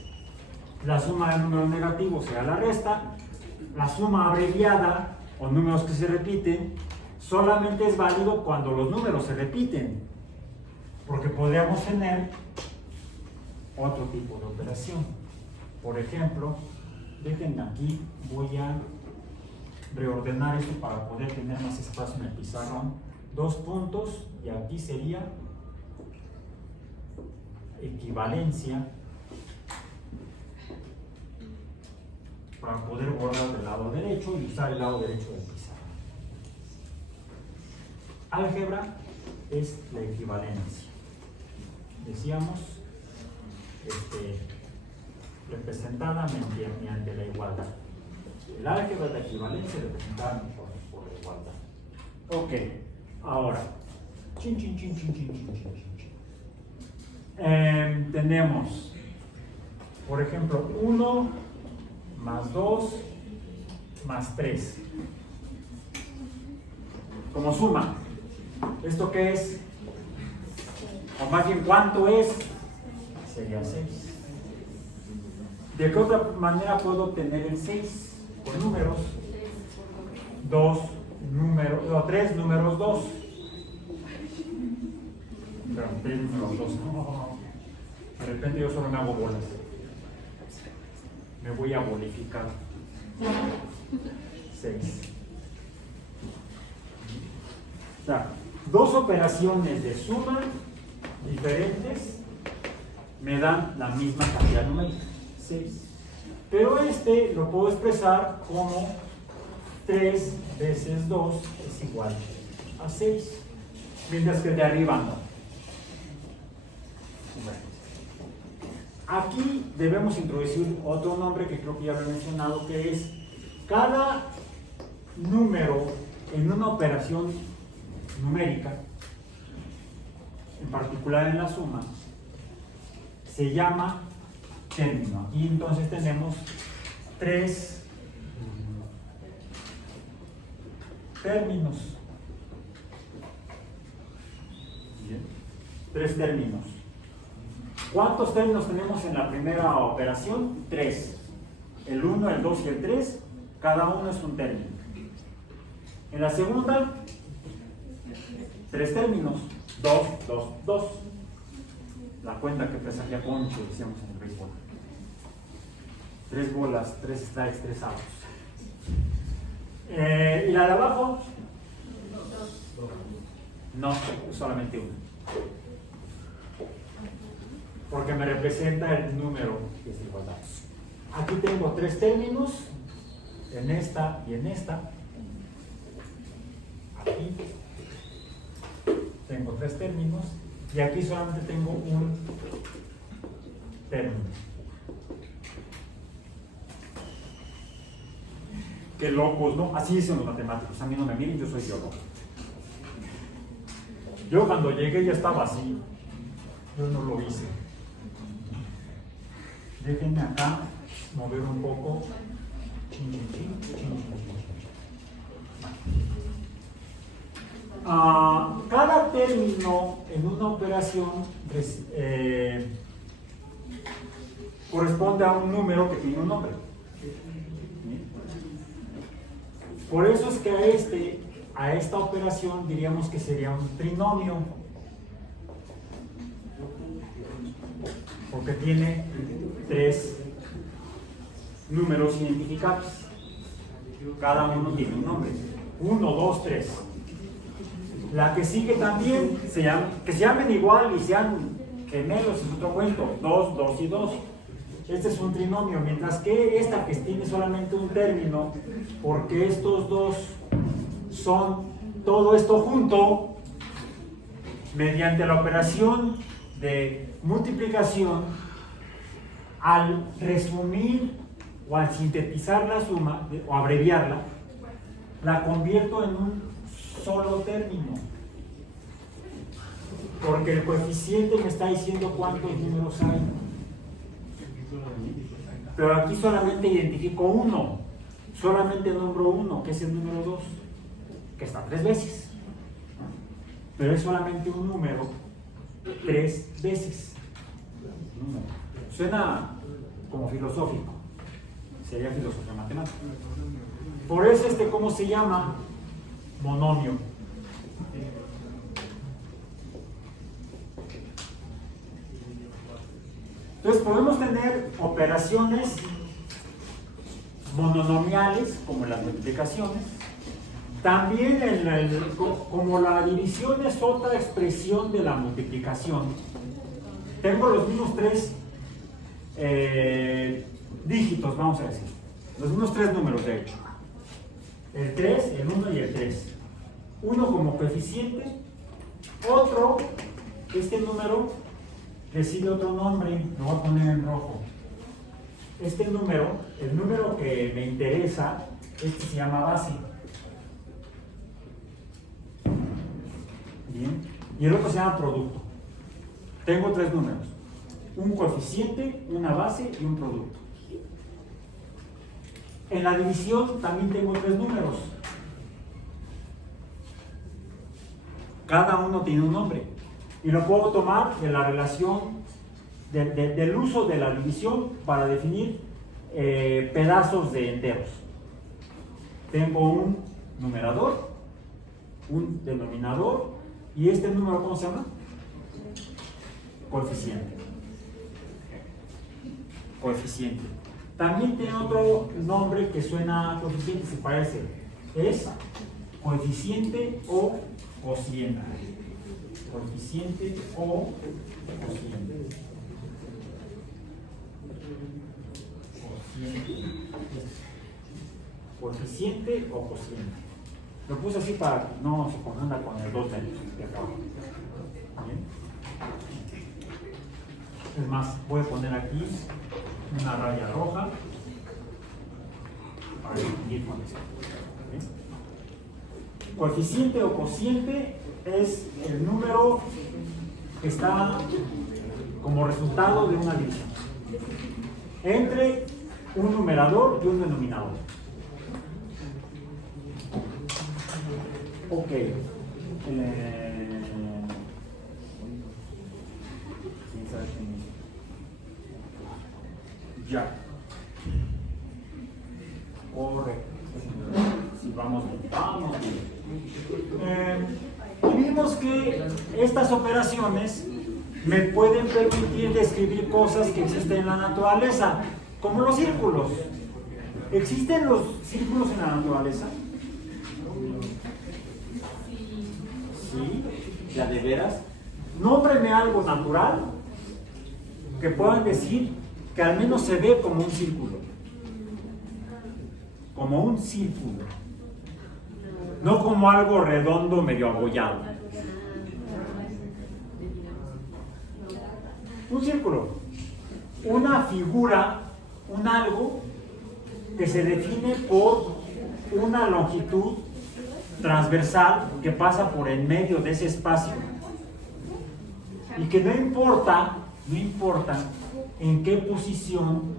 La suma de números negativos será la resta. La suma abreviada, o números que se repiten, solamente es válido cuando los números se repiten, porque podríamos tener otro tipo de operación. Por ejemplo, déjenme aquí, voy a reordenar esto para poder tener más espacio en el pizarrón. 2 puntos, y aquí sería equivalencia, para poder borrar del lado derecho y usar el lado derecho del pizarrón. Álgebra es la equivalencia. Decíamos, representada mediante la igualdad. El álgebra es la equivalencia representada por la igualdad. Ok, ahora, tenemos, por ejemplo, 1 más 2 más 3. Como suma. ¿Esto qué es? O más bien, ¿cuánto es? Sería 6. ¿De qué otra manera puedo obtener el 6? Con números. 3 números 2. Perdón, 3 números 2. De repente yo solo me hago bolas. Me voy a bonificar. 6. O sea, dos operaciones de suma diferentes me dan la misma cantidad numérica, 6. Pero lo puedo expresar como 3 veces 2 es igual a 6. Mientras que el de arriba no. Bueno. Aquí debemos introducir otro nombre que creo que ya lo he mencionado, que es cada número en una operación numérica, en particular en la suma, se llama término. Y entonces tenemos 3 términos. Bien. 3 términos. ¿Cuántos términos tenemos en la primera operación? 3. El 1, el 2 y el 3, cada uno es un término. En la segunda, 3 términos. 2, 2, 2. La cuenta que presagia Poncho, decíamos en el béisbol. 3 bolas, 3 strikes, 3 outs. ¿Y la de abajo? No, solamente una. Porque me representa el número que es igualdad. Aquí tengo 3 términos, en esta y en esta. Aquí tengo 3 términos y aquí solamente tengo un término. Qué locos, ¿no? Así dicen los matemáticos. A mí no me miren, yo soy biólogo. Yo cuando llegué ya estaba así. Yo no lo hice. Déjenme acá mover un poco. Cada término en una operación corresponde a un número que tiene un nombre. Por eso es que a esta operación diríamos que sería un trinomio, porque tiene 3 números identificables. Cada uno tiene un nombre. 1, 2, 3. La que sigue también, que se llamen igual y sean gemelos, es otro cuento. 2, 2 y 2. Este es un trinomio, mientras que esta que tiene solamente un término, porque estos dos son todo esto junto, mediante la operación de multiplicación, al resumir o al sintetizar la suma o abreviarla, la convierto en un solo término, porque el coeficiente me está diciendo cuántos números hay. Pero aquí solamente identifico uno, solamente nombro uno, que es el número 2, que está 3 veces. Pero es solamente un número 3 veces. Suena como filosófico, sería filosofía matemática. Por eso ¿cómo se llama? Monomio. Entonces podemos tener operaciones monomiales, como las multiplicaciones. También como la división es otra expresión de la multiplicación, tengo los mismos 3 dígitos, vamos a decir. Los mismos 3 números, de hecho. El 3, el 1 y el 3. Uno como coeficiente, otro, este número recibe otro nombre, lo voy a poner en rojo. Este número, el número que me interesa, se llama base. Bien. Y el otro se llama producto. Tengo 3 números. Un coeficiente, una base y un producto. En la división también tengo 3 números. Cada uno tiene un nombre. Y lo puedo tomar de la relación, del uso de la división para definir pedazos de enteros. Tengo un numerador, un denominador, y este número, ¿cómo se llama? Coeficiente. Coeficiente. También tiene otro nombre que suena a coeficiente, se parece. Es coeficiente o cociente. Coeficiente o cociente. Coeficiente o cociente. Lo puse así para que no se confunda con el 2 de acá. ¿Bien? Es más, voy a poner aquí una raya roja para distinguir con esto. ¿Bien? Coeficiente o cociente es el número que está como resultado de una división entre un numerador y un denominador. Ok. Ya. Correcto. Si vamos bien. Vamos bien. Vimos que estas operaciones me pueden permitir describir cosas que existen en la naturaleza, como los círculos. ¿Existen los círculos en la naturaleza? Sí, ya de veras. Nómbreme algo natural que puedan decir que al menos se ve como un círculo. Como un círculo. No como algo redondo medio abollado. Un círculo. Una figura, un algo que se define por una longitud transversal que pasa por en medio de ese espacio y que no importa en qué posición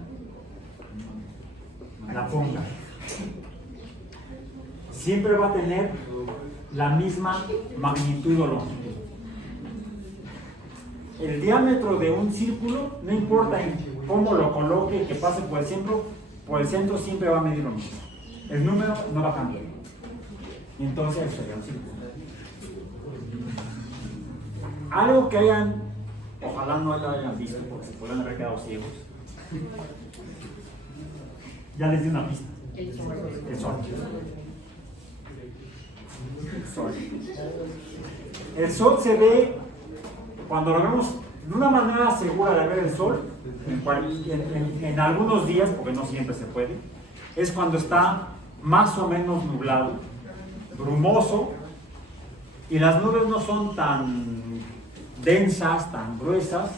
la ponga, siempre va a tener la misma magnitud o longitud. El diámetro de un círculo, no importa cómo lo coloque, que pase por el centro siempre va a medir lo mismo. El número no va a cambiar. Y entonces eso sería un círculo. Algo que ojalá no lo hayan visto porque se podrían haber quedado ciegos. Ya les di una pista. El sol. El sol se ve, cuando lo vemos de una manera segura de ver el sol, en algunos días, porque no siempre se puede, es cuando está más o menos nublado, brumoso, y las nubes no son tan densas, tan gruesas,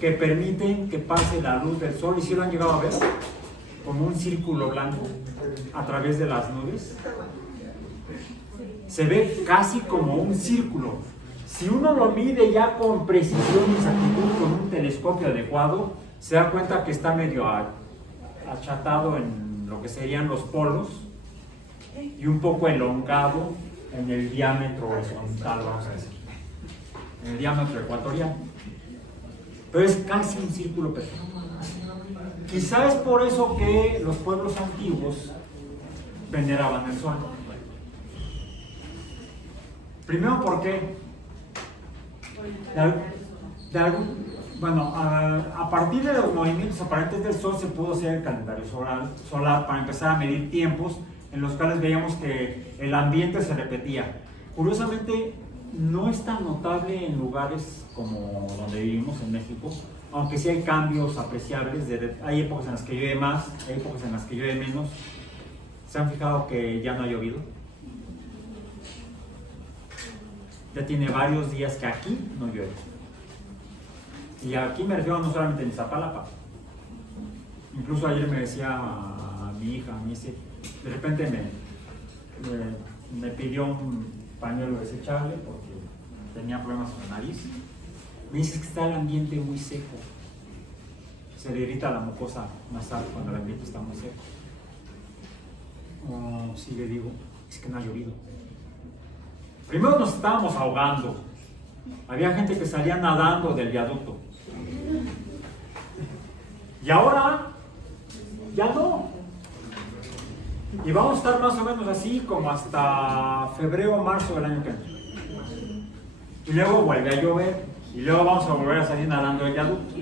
que permiten que pase la luz del sol, y si lo han llegado a ver, como un círculo blanco a través de las nubes. Se ve casi como un círculo. Si uno lo mide ya con precisión y exactitud con un telescopio adecuado, se da cuenta que está medio achatado en lo que serían los polos y un poco elongado en el diámetro horizontal, vamos a decir, en el diámetro ecuatorial. Pero es casi un círculo perfecto. Quizá es por eso que los pueblos antiguos veneraban el sol. Primero porque a partir de los movimientos aparentes del sol se pudo hacer el calendario solar para empezar a medir tiempos en los cuales veíamos que el ambiente se repetía. Curiosamente, no es tan notable en lugares como donde vivimos, en México, aunque sí hay cambios apreciables. Hay épocas en las que llueve más, hay épocas en las que llueve menos. ¿Se han fijado que ya no ha llovido? Ya tiene varios días que aquí no llueve. Y aquí me refiero no solamente en Iztapalapa. Incluso ayer me decía a mi hija, me dice, de repente me pidió un pañuelo desechable porque tenía problemas con la nariz. Me dice que está el ambiente muy seco. Se le irrita la mucosa nasal cuando el ambiente está muy seco. Sí, le digo, es que no ha llovido. Primero nos estábamos ahogando. Había gente que salía nadando del viaducto. Y ahora, ya no. Y vamos a estar más o menos así como hasta febrero o marzo del año que viene. Y luego vuelve a llover. Y luego vamos a volver a salir nadando del viaducto.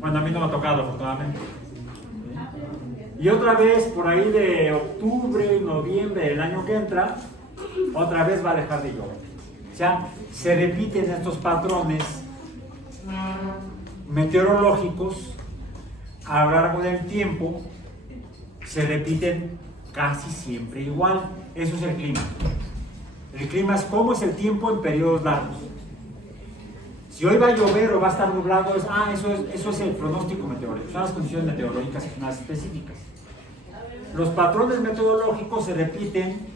Bueno, a mí no me ha tocado, afortunadamente. Y otra vez, por ahí de octubre, noviembre del año que entra, otra vez va a dejar de llover. O sea, se repiten estos patrones meteorológicos a lo largo del tiempo, se repiten casi siempre igual. Eso es el clima. El clima es cómo es el tiempo en periodos largos. Si hoy va a llover o va a estar nublado, eso es el pronóstico meteorológico, son las condiciones meteorológicas más específicas. Los patrones meteorológicos se repiten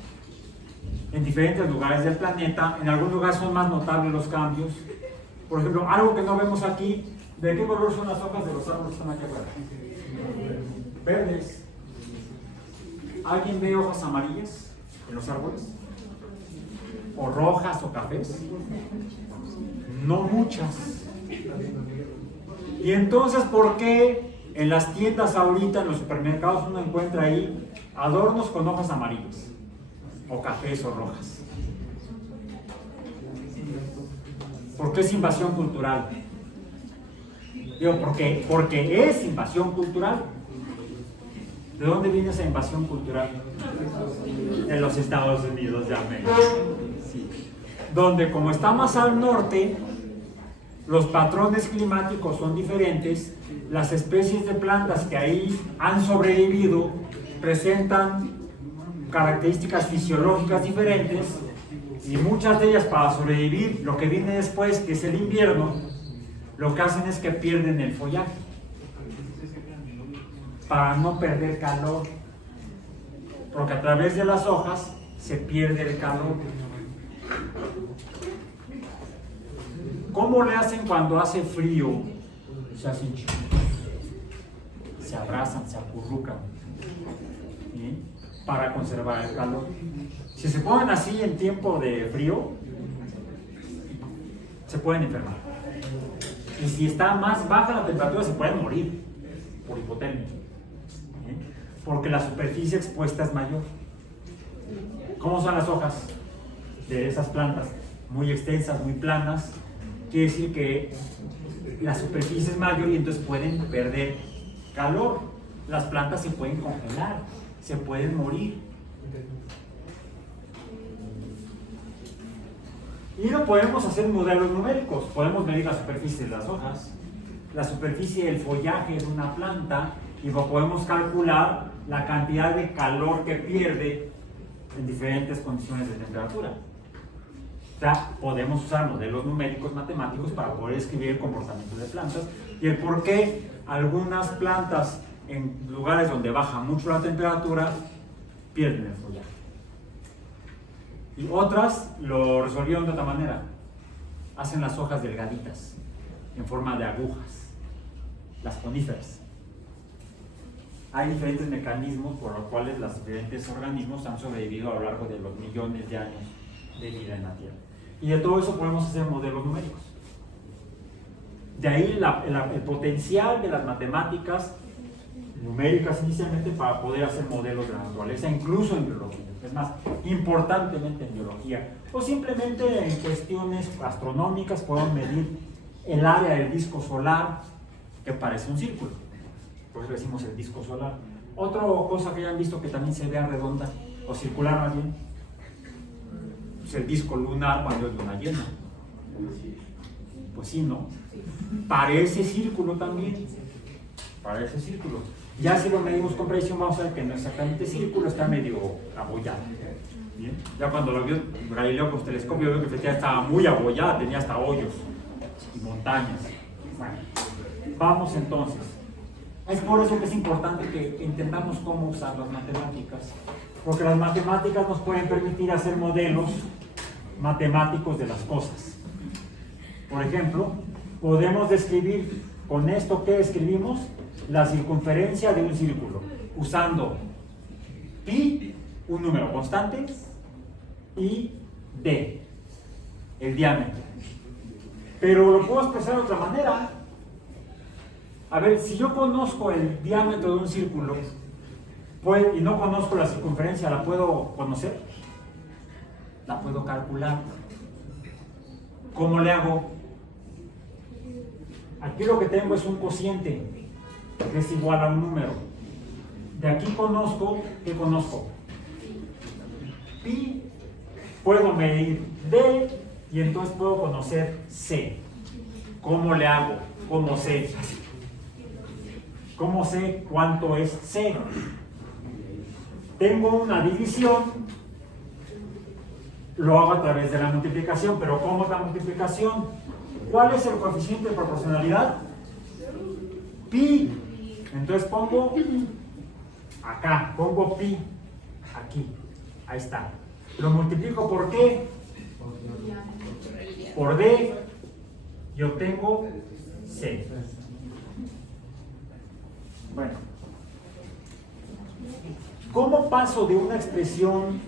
en diferentes lugares del planeta. En algunos lugares son más notables los cambios. Por ejemplo, algo que no vemos aquí, ¿de qué color son las hojas de los árboles que están aquí afuera? Verdes. ¿Alguien ve hojas amarillas en los árboles? ¿O rojas o cafés? No muchas. Y entonces, ¿por qué en las tiendas ahorita, en los supermercados, uno encuentra ahí adornos con hojas amarillas? O cafés o rojas. ¿Por qué es invasión cultural? Digo, porque es invasión cultural. ¿De dónde viene esa invasión cultural? De los Estados Unidos de América. Sí. Donde, como está más al norte, los patrones climáticos son diferentes, las especies de plantas que ahí han sobrevivido presentan características fisiológicas diferentes, y muchas de ellas, para sobrevivir lo que viene después, que es el invierno, lo que hacen es que pierden el follaje para no perder calor, porque a través de las hojas se pierde el calor. ¿Cómo le hacen cuando hace frío? Se hacen chiquitos, se abrazan, se acurrucan, ¿sí? Para conservar el calor. Si se ponen así en tiempo de frío, se pueden enfermar. Y si está más baja la temperatura, se pueden morir por hipotermia, ¿sí? Porque la superficie expuesta es mayor. ¿Cómo son las hojas de esas plantas? Muy extensas, muy planas. Quiere decir que la superficie es mayor y entonces pueden perder calor. Las plantas se pueden congelar, se pueden morir. Y no podemos hacer modelos numéricos. Podemos medir la superficie de las hojas, la superficie del follaje de una planta, y podemos calcular la cantidad de calor que pierde en diferentes condiciones de temperatura. O sea, podemos usar modelos numéricos matemáticos para poder escribir el comportamiento de plantas y el por qué algunas plantas en lugares donde baja mucho la temperatura pierden el follaje. Y otras lo resolvieron de otra manera. Hacen las hojas delgaditas, en forma de agujas, las coníferas. Hay diferentes mecanismos por los cuales los diferentes organismos han sobrevivido a lo largo de los millones de años de vida en la Tierra. Y de todo eso podemos hacer modelos numéricos. De ahí el potencial de las matemáticas numéricas inicialmente para poder hacer modelos de la naturaleza, incluso en biología. Es más, importantemente en biología. O simplemente en cuestiones astronómicas podemos medir el área del disco solar que parece un círculo. Por eso decimos el disco solar. Otra cosa que hayan visto que también se vea redonda o circular más bien, es el disco lunar cuando es luna llena. Pues sí, ¿no? Parece círculo también. Parece círculo. Ya si lo medimos con precisión vamos a ver que no es exactamente círculo, está medio abollado. ¿Bien? Ya cuando lo vio Galileo con telescopio vio que efectivamente estaba muy abollada, tenía hasta hoyos y montañas. Bueno, vamos entonces. Es por eso que es importante que entendamos cómo usar las matemáticas, porque las matemáticas nos pueden permitir hacer modelos matemáticos de las cosas. Por ejemplo, podemos describir con esto que escribimos la circunferencia de un círculo, usando pi, un número constante, y d, el diámetro. Pero lo puedo expresar de otra manera. A ver, si yo conozco el diámetro de un círculo y no conozco la circunferencia, ¿la puedo conocer? La puedo calcular. ¿Cómo le hago? Aquí lo que tengo es un cociente que es igual a un número. De aquí conozco, ¿qué conozco? Pi, puedo medir d y entonces puedo conocer c. ¿Cómo le hago? ¿Cómo sé? ¿Cómo sé cuánto es c? Tengo una división, lo hago a través de la multiplicación, pero ¿cómo es la multiplicación? ¿Cuál es el coeficiente de proporcionalidad? Pi. Entonces pongo acá, pongo pi aquí, ahí está. Lo multiplico ¿por qué? Por d y obtengo c. Bueno, ¿cómo paso de una expresión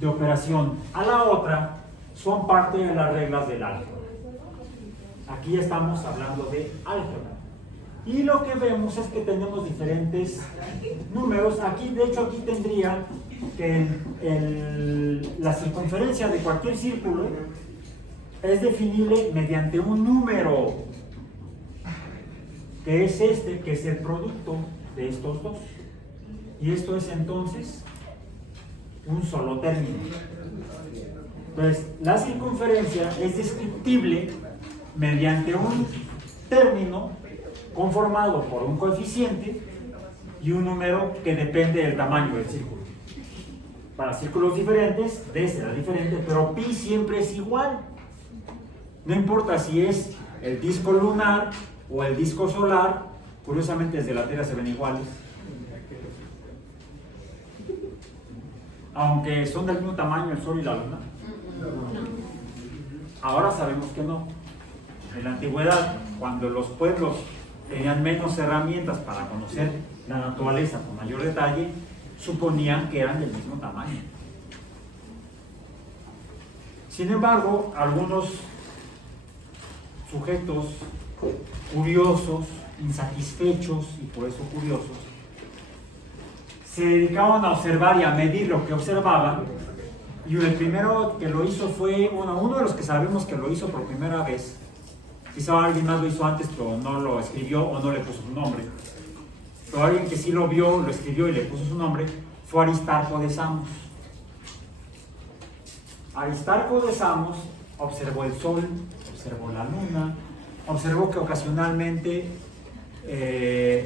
de operación a la otra? Son parte de las reglas del álgebra. Aquí estamos hablando de álgebra. Y lo que vemos es que tenemos diferentes números. Aquí, de hecho, aquí tendría que la circunferencia de cualquier círculo es definible mediante un número, que es este, que es el producto de estos dos. Y esto es entonces un solo término. Entonces, la circunferencia es descriptible mediante un término conformado por un coeficiente y un número que depende del tamaño del círculo. Para círculos diferentes, d será diferente, pero pi siempre es igual. No importa si es el disco lunar o el disco solar, curiosamente desde la Tierra se ven iguales. Aunque son del mismo tamaño el Sol y la Luna. Ahora sabemos que no. En la antigüedad, cuando los pueblos tenían menos herramientas para conocer la naturaleza con mayor detalle, suponían que eran del mismo tamaño. Sin embargo, algunos sujetos curiosos, insatisfechos y por eso curiosos, se dedicaban a observar y a medir lo que observaban, y el primero que lo hizo fue uno de los que sabemos que lo hizo por primera vez. Quizá alguien más lo hizo antes, pero no lo escribió o no le puso su nombre. Pero alguien que sí lo vio, lo escribió y le puso su nombre fue Aristarco de Samos. Aristarco de Samos observó el sol, observó la luna, observó que ocasionalmente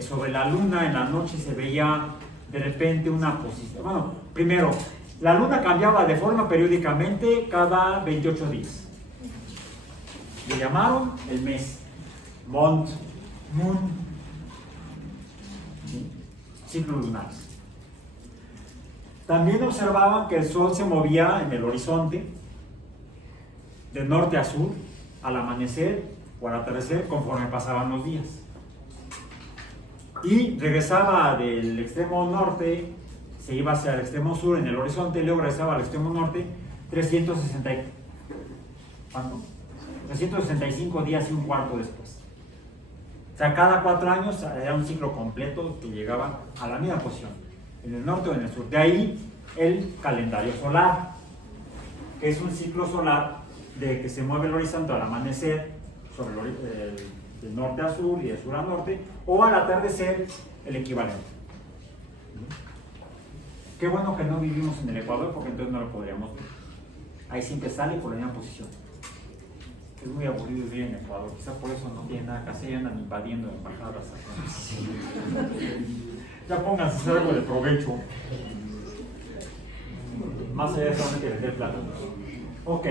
sobre la luna en la noche se veía de repente una posición. Bueno, primero, la luna cambiaba de forma periódicamente cada 28 días. Le llamaron el mes, moon, ¿sí? Ciclos lunares. También observaban que el sol se movía en el horizonte de norte a sur al amanecer o al atardecer conforme pasaban los días. Y regresaba del extremo norte, se iba hacia el extremo sur en el horizonte, y luego regresaba al extremo norte 365 días y un cuarto después. O sea, cada 4 años era un ciclo completo que llegaba a la misma posición, en el norte o en el sur. De ahí el calendario solar, que es un ciclo solar de que se mueve el horizonte al amanecer sobre del norte a sur y de sur a norte, o al atardecer el equivalente. Qué bueno que no vivimos en el Ecuador, porque entonces no lo podríamos ver. Ahí siempre sale por la misma posición. Es muy aburrido vivir en Ecuador, quizá por eso no tienen nada que hacer y andan invadiendo embajadas. Ya pónganse a hacer algo de provecho. Más allá de solamente vender platos. Ok,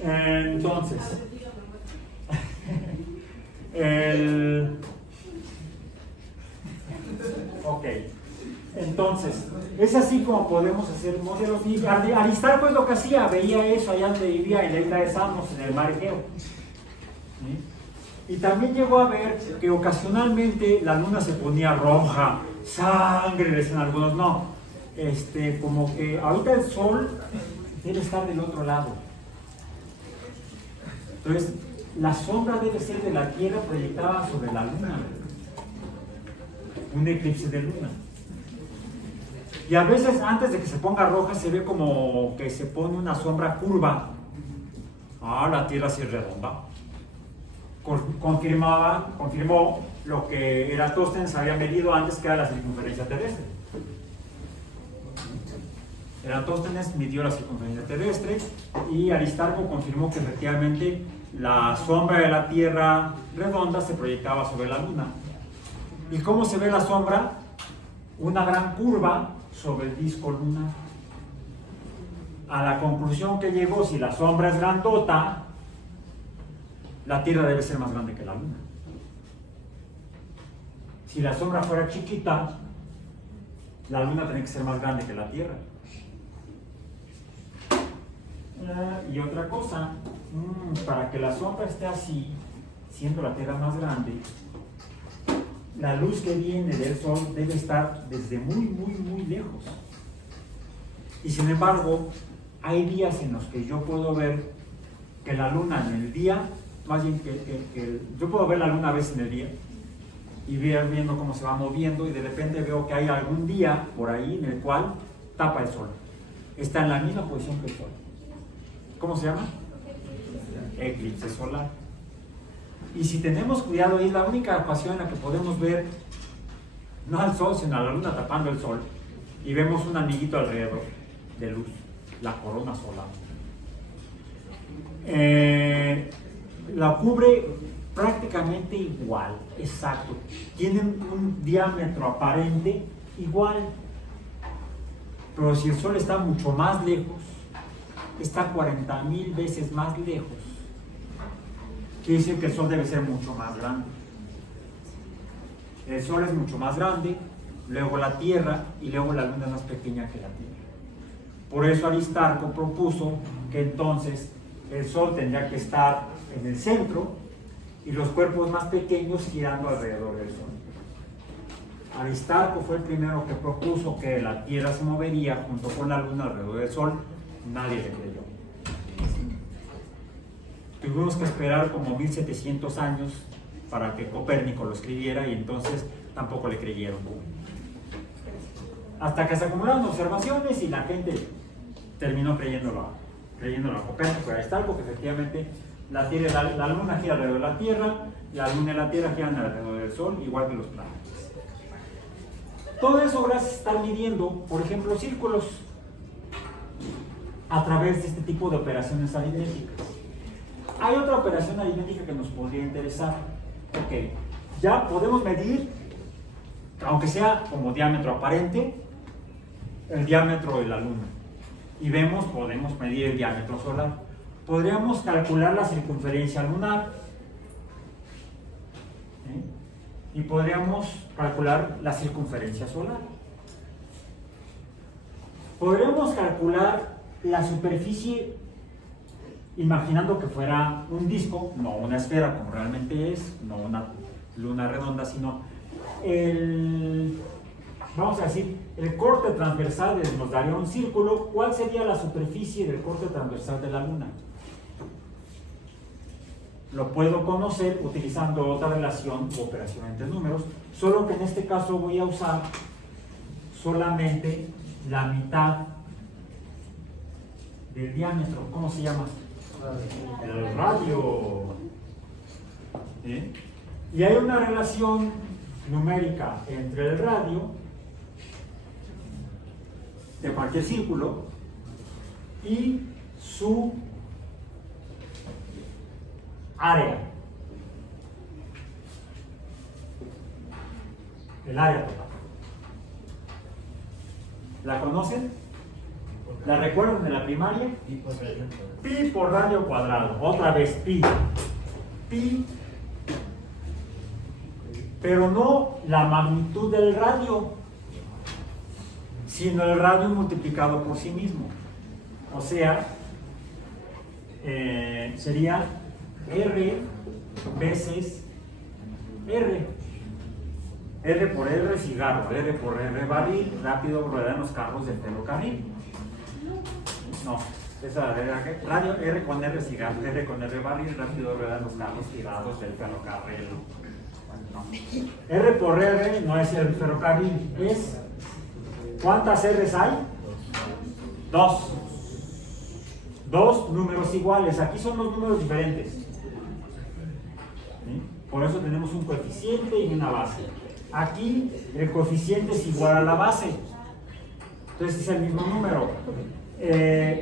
entonces. Ok, entonces, es así como podemos hacer modelos. Y Aristarco es lo que hacía, veía eso allá donde vivía en la isla de Samos, en el mar Egeo. ¿Sí? Y también llegó a ver que ocasionalmente la luna se ponía roja, sangre, decían algunos, no. Como que ahorita el sol debe estar del otro lado. Entonces, la sombra debe ser de la Tierra proyectada sobre la luna. Un eclipse de luna. Y a veces antes de que se ponga roja se ve como que se pone una sombra curva. La Tierra sí es redonda. Confirmó lo que Eratóstenes había medido antes, que era la circunferencia terrestre. Eratóstenes midió la circunferencia terrestre y Aristarco confirmó que efectivamente la sombra de la Tierra redonda se proyectaba sobre la luna. ¿Y cómo se ve la sombra? Una gran curva sobre el disco lunar. A la conclusión que llegó, si la sombra es grandota, la Tierra debe ser más grande que la luna. Si la sombra fuera chiquita, la luna tiene que ser más grande que la Tierra. Y otra cosa, para que la sombra esté así, siendo la Tierra más grande, la luz que viene del Sol debe estar desde muy lejos. Y sin embargo, hay días en los que yo puedo ver que la luna en el día, más bien yo puedo ver la luna a veces en el día y viendo cómo se va moviendo, y de repente veo que hay algún día por ahí en el cual tapa el Sol. Está en la misma posición que el Sol. ¿Cómo se llama? Eclipse solar. Y si tenemos cuidado, es la única ocasión en la que podemos ver no al Sol, sino a la luna tapando el Sol, y vemos un anillito alrededor de luz, la corona solar. La cubre prácticamente igual, exacto. Tienen un diámetro aparente igual, pero si el Sol está mucho más lejos, está 40,000 veces más lejos, quiere decir que el Sol debe ser mucho más grande. El Sol es mucho más grande, luego la Tierra, y luego la Luna es más pequeña que la Tierra. Por eso Aristarco propuso que entonces el Sol tendría que estar en el centro y los cuerpos más pequeños girando alrededor del Sol. Aristarco fue el primero que propuso que la Tierra se movería junto con la Luna alrededor del Sol. Nadie le creyó. Tuvimos que esperar como 1700 años para que Copérnico lo escribiera y entonces tampoco le creyeron. Hasta que se acumularon observaciones y la gente terminó creyéndolo a Copérnico y a Aristarco, que efectivamente la Luna gira alrededor de la Tierra, la Luna y la Tierra giran alrededor del Sol, igual que los planetas. Todo eso gracias a estar midiendo, por ejemplo, círculos a través de este tipo de operaciones aritméticas. Hay otra operación aritmética que nos podría interesar. Ok, ya podemos medir, aunque sea como diámetro aparente, el diámetro de la Luna. Y podemos medir el diámetro solar. Podríamos calcular la circunferencia lunar. Y podríamos calcular la circunferencia solar. Podríamos calcular la superficie, imaginando que fuera un disco, no una esfera como realmente es, no una luna redonda, sino vamos a decir, el corte transversal nos daría un círculo. ¿Cuál sería la superficie del corte transversal de la Luna? Lo puedo conocer utilizando otra relación u operación entre números, solo que en este caso voy a usar solamente la mitad del diámetro. ¿Cómo se llama? El radio. ¿Sí? Y hay una relación numérica entre el radio de cualquier círculo y su área, el área total. ¿La conocen? ¿La recuerdan de la primaria? Pi por radio cuadrado. Otra vez pi. Pi. Pero no la magnitud del radio, sino el radio multiplicado por sí mismo. O sea, sería R veces R. R por R cigarro, R por R barril, rápido ruedan los carros del ferrocarril. No, esa era radio, R con R cigarro, R con R barril, rápido ruedan los carros girados del ferrocarril. No. R por R no es el ferrocarril, es ¿cuántas R's hay? Dos. Dos números iguales, aquí son los números diferentes. ¿Sí? Por eso tenemos un coeficiente y una base. Aquí el coeficiente es igual a la base, entonces es el mismo número.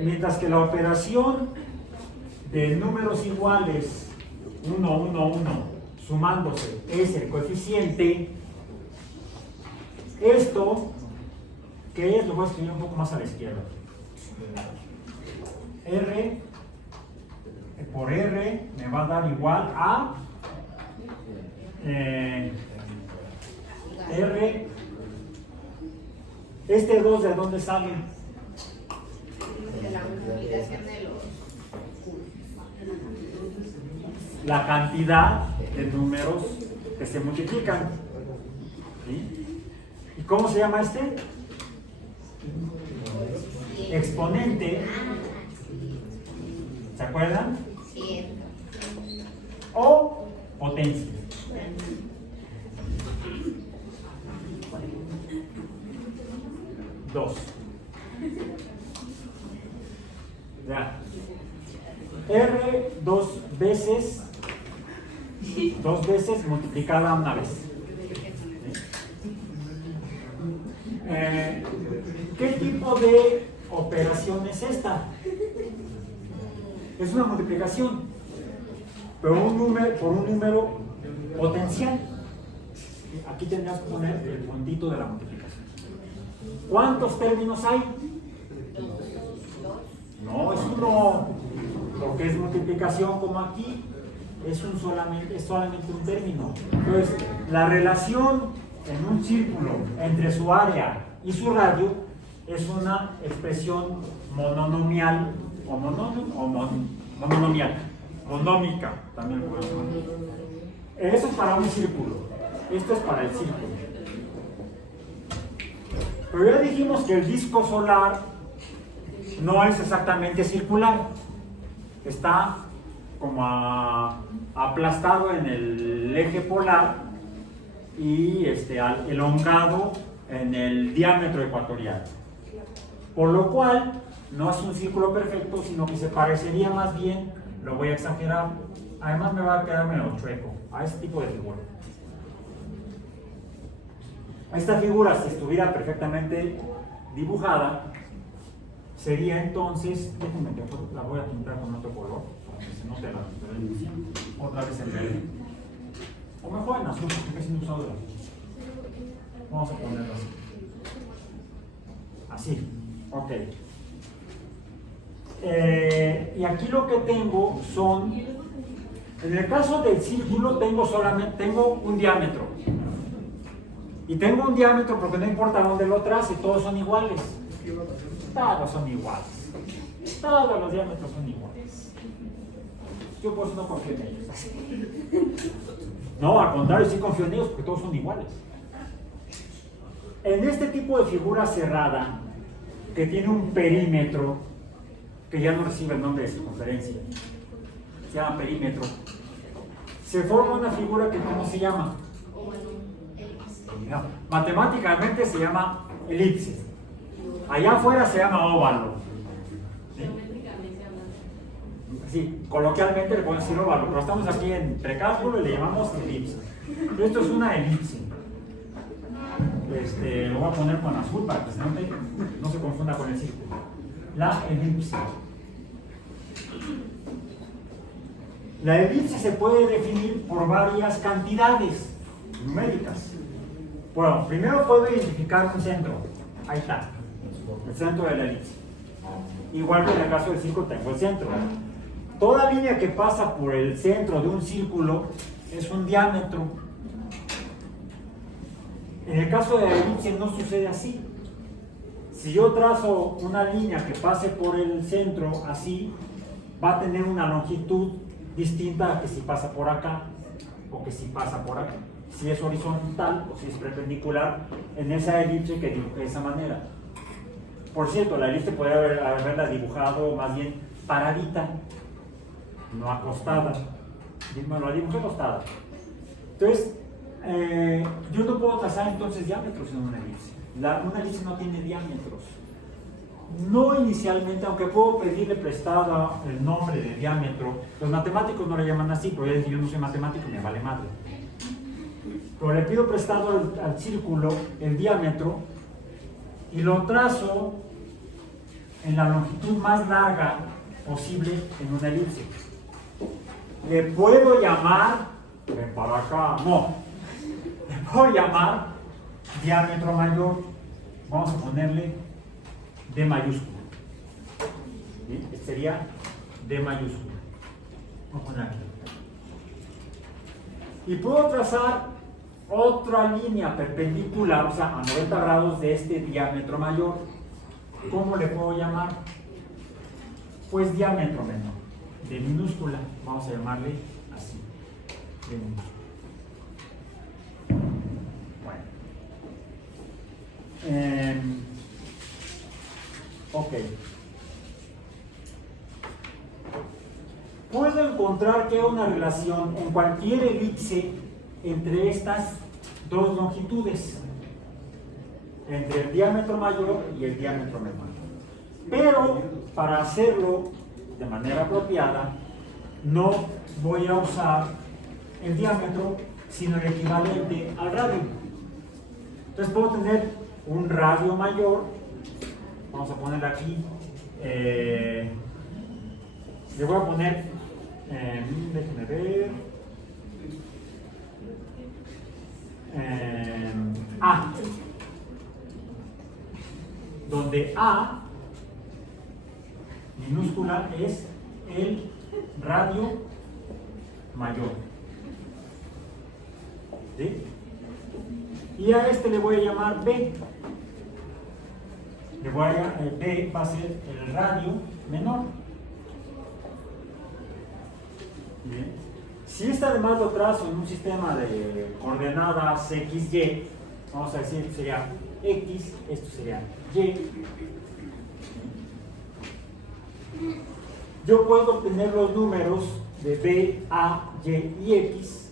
Mientras que la operación de números iguales 1, 1, 1 sumándose es el coeficiente, esto, ¿qué es? Lo voy a escribir un poco más a la izquierda. R por R me va a dar igual a R. ¿Este 2 de dónde sale? De la multiplicación de los... La cantidad de números que se multiplican. ¿Sí? ¿Y cómo se llama este? Exponente. ¿Se acuerdan? Sí. O potencia. Dos. Ya. R dos veces multiplicada una vez. ¿Qué tipo de operación es esta? Es una multiplicación, pero por un número potencial. Aquí tendrías que poner el puntito de la multiplicación. ¿Cuántos términos hay? No, es uno, porque es multiplicación como aquí, es solamente un término. Entonces, la relación en un círculo entre su área y su radio es una expresión mononomial o monómica, también lo podemos llamar. Eso es para un círculo. Esto es para el círculo. Pero ya dijimos que el disco solar no es exactamente circular. Está como aplastado en el eje polar y elongado en el diámetro ecuatorial. Por lo cual, no es un círculo perfecto, sino que se parecería más bien, lo voy a exagerar, además me va a quedar medio chueco, a este tipo de figura. Esta figura, si estuviera perfectamente dibujada, sería entonces, déjenme que la voy a pintar con otro color, para que se note la diferencia, otra vez en verde, o mejor en azul, porque casi no he usado el azul. Vamos a ponerlo así. Así, ok. Y aquí lo que tengo son, en el caso del círculo tengo un diámetro. Y tengo un diámetro porque no importa dónde lo trace, todos son iguales. Todos son iguales. Todos los diámetros son iguales. Yo por eso no confío en ellos. No, al contrario, sí confío en ellos porque todos son iguales. En este tipo de figura cerrada, que tiene un perímetro, que ya no recibe el nombre de circunferencia, se llama perímetro, se forma una figura que ¿cómo se llama? No, matemáticamente se llama elipse. Allá afuera se llama óvalo. Sí, coloquialmente le podemos decir óvalo, pero estamos aquí en precálculo y le llamamos elipse. Esto es una elipse. Lo voy a poner con azul para que no se confunda con el círculo. La elipse. La elipse se puede definir por varias cantidades numéricas. Bueno, primero puedo identificar un centro. Ahí está, el centro de la elipse. Igual que en el caso del círculo tengo el centro. Toda línea que pasa por el centro de un círculo es un diámetro. En el caso de la elipse no sucede así. Si yo trazo una línea que pase por el centro así, va a tener una longitud distinta a que si pasa por acá o que si pasa por acá. Si es horizontal o si es perpendicular en esa elipse que dibujé de esa manera. Por cierto, la elipse podría haberla dibujado más bien paradita, no acostada. Me la dibujé acostada. Entonces, yo no puedo trazar entonces diámetros en una elipse. Una elipse no tiene diámetros. No inicialmente, aunque puedo pedirle prestado el nombre de diámetro, los matemáticos no le llaman así, pero yo no soy matemático, me vale madre. Pero le pido prestado al círculo el diámetro y lo trazo en la longitud más larga posible en una elipse. Le puedo llamar, ven para acá, no, le puedo llamar diámetro mayor. Vamos a ponerle D mayúscula. ¿Sí? Este sería D mayúscula. Vamos a poner aquí. Y puedo trazar otra línea perpendicular, o sea, a 90 grados de este diámetro mayor. ¿Cómo le puedo llamar? Pues diámetro menor, de minúscula, vamos a llamarle así, de minúscula. Bueno. Ok. Puedo encontrar que hay una relación en cualquier elipse entre estas dos longitudes, entre el diámetro mayor y el diámetro menor. Pero para hacerlo de manera apropiada, no voy a usar el diámetro, sino el equivalente al radio. Entonces puedo tener un radio mayor, vamos a poner aquí, le voy a poner, déjenme ver, A, donde A minúscula es el radio mayor. ¿Sí? Y a este le voy a llamar B. B va a ser el radio menor. Bien. Si este además lo trazo en un sistema de coordenadas x, y, vamos a decir, esto sería x, esto sería y. Yo puedo obtener los números de b, a, y y x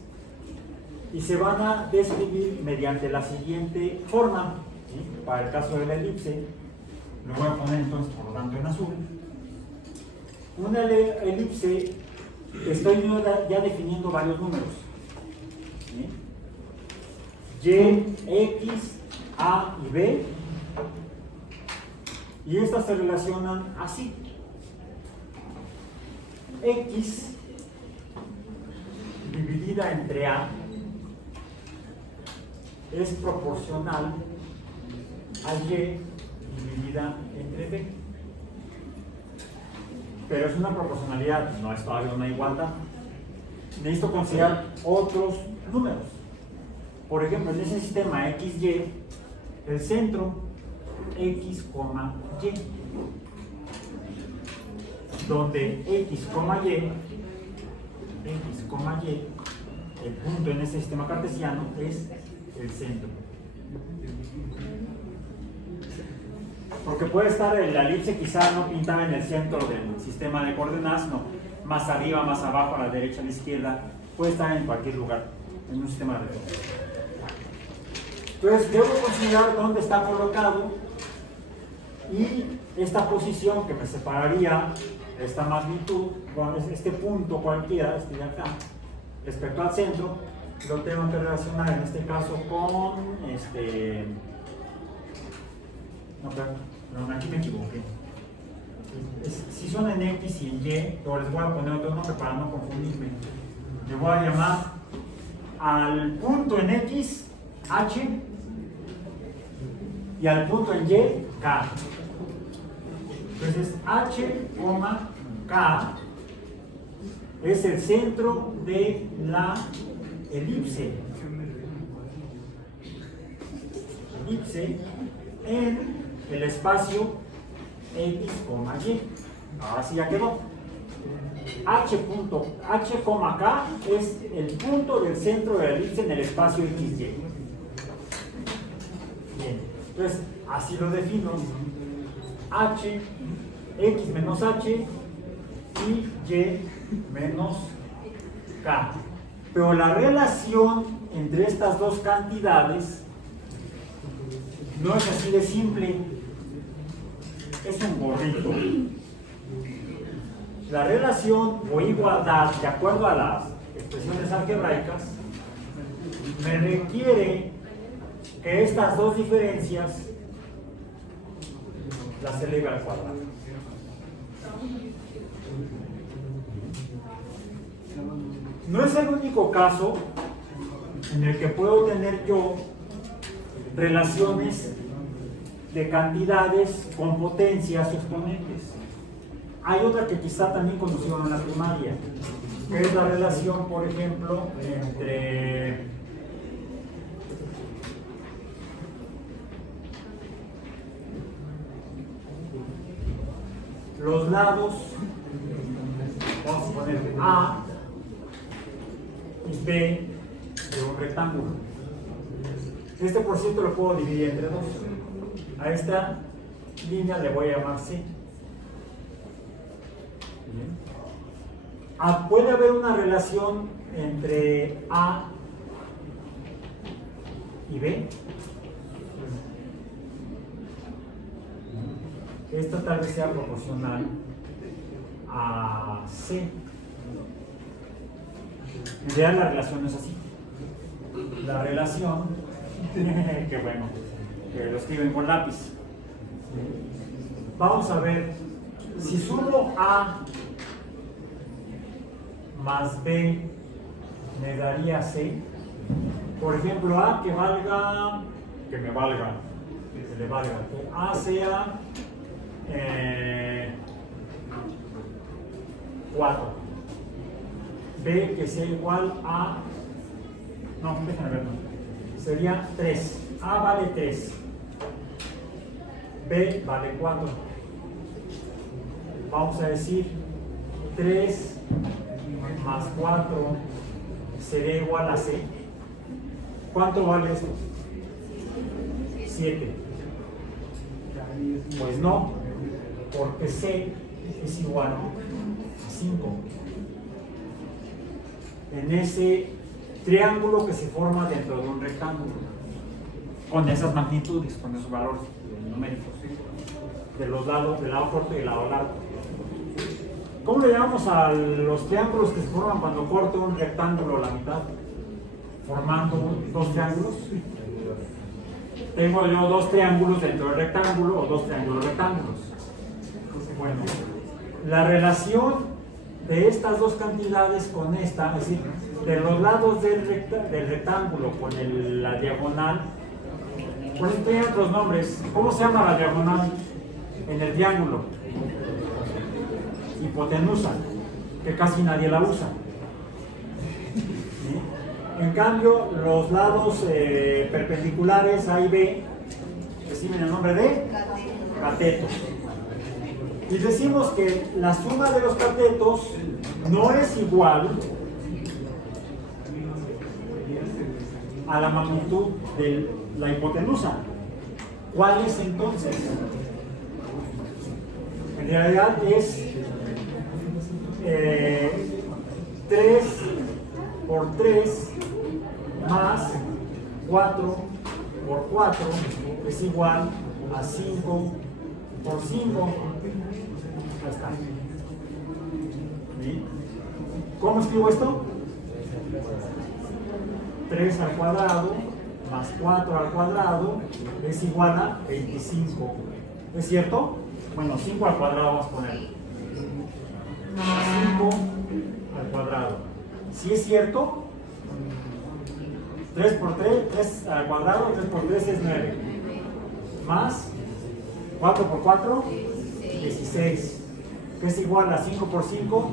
y se van a describir mediante la siguiente forma. ¿Sí? Para el caso de la elipse, lo voy a poner entonces por lo tanto en azul. Una elipse, estoy yo ya definiendo varios números. ¿Sí? Y, x, a y b. Y estas se relacionan así. X dividida entre a es proporcional a y dividida entre b. Pero es una proporcionalidad, no es todavía una igualdad. Necesito considerar otros números. Por ejemplo, en ese sistema XY, el centro x, y, donde x, y, el punto en este sistema cartesiano es el centro. Porque puede estar la elipse quizá no pintada en el centro del sistema de coordenadas, no, más arriba, más abajo, a la derecha, a la izquierda, puede estar en cualquier lugar, en un sistema de coordenadas. Entonces debo considerar dónde está colocado y esta posición que me separaría esta magnitud, con este punto cualquiera, este de acá, respecto al centro, lo tengo que relacionar en este caso con no, perdón, aquí me equivoqué. Si son en X y en Y, pero les voy a poner otro nombre para no confundirme. Le voy a llamar al punto en X, H, y al punto en Y, K. Entonces, H, K es el centro de la elipse. Elipse en el espacio X, Y. Ahora sí ya quedó. H, K es el punto del centro de la elipse en el espacio X, Y. Bien, entonces así lo defino. H, X menos H y Y menos K. Pero la relación entre estas dos cantidades no es así de simple. Es un gorrito. La relación o igualdad, de acuerdo a las expresiones algebraicas, me requiere que estas dos diferencias las eleve al cuadrado. No es el único caso en el que puedo tener yo relaciones de cantidades con potencias exponentes. Hay otra que quizá también conocieron en la primaria, que es la relación, por ejemplo, entre los lados, vamos a poner A y B de un rectángulo. Este por ciento lo puedo dividir entre dos. A esta línea le voy a llamar C. Puede haber una relación entre A y B. Esta tal vez sea proporcional a C. En realidad la relación no es así. La relación, que bueno, que lo escriben con lápiz. Vamos a ver, si sumo A más B me daría C. Por ejemplo, A que valga, que le valga, que A sea 4. B que sea igual a, no, déjenme ver, sería 3. A vale 3. B vale 4. Vamos a decir 3 más 4 sería igual a C. ¿Cuánto vale esto? 7. Pues no, porque C es igual a 5. En ese triángulo que se forma dentro de un rectángulo, con esas magnitudes, con esos valores numéricos, ¿sí? De los lados, del lado corto y del lado largo. ¿Cómo le llamamos a los triángulos que se forman cuando corto un rectángulo a la mitad? Formando dos triángulos. Tengo yo dos triángulos dentro del rectángulo o dos triángulos rectángulos. Bueno, la relación de estas dos cantidades con esta, es decir, de los lados del rectángulo con la diagonal, pues tienen otros nombres. ¿Cómo se llama la diagonal en el triángulo? Hipotenusa, que casi nadie la usa. ¿Sí? En cambio, los lados perpendiculares A y B reciben el nombre de catetos. Y decimos que la suma de los catetos no es igual a la magnitud de la hipotenusa. ¿Cuál es entonces? En realidad es 3 por 3 más 4 por 4 es igual a 5 por 5. Ahí está. ¿Sí? ¿Cómo escribo esto? 3 al cuadrado más 4 al cuadrado es igual a 25. ¿Es cierto? Bueno, 5 al cuadrado vamos a poner. 5 al cuadrado. ¿Sí es cierto? 3 por 3, 3 al cuadrado, 3 por 3 es 9. Más 4 por 4, 16. Que es igual a 5 por 5,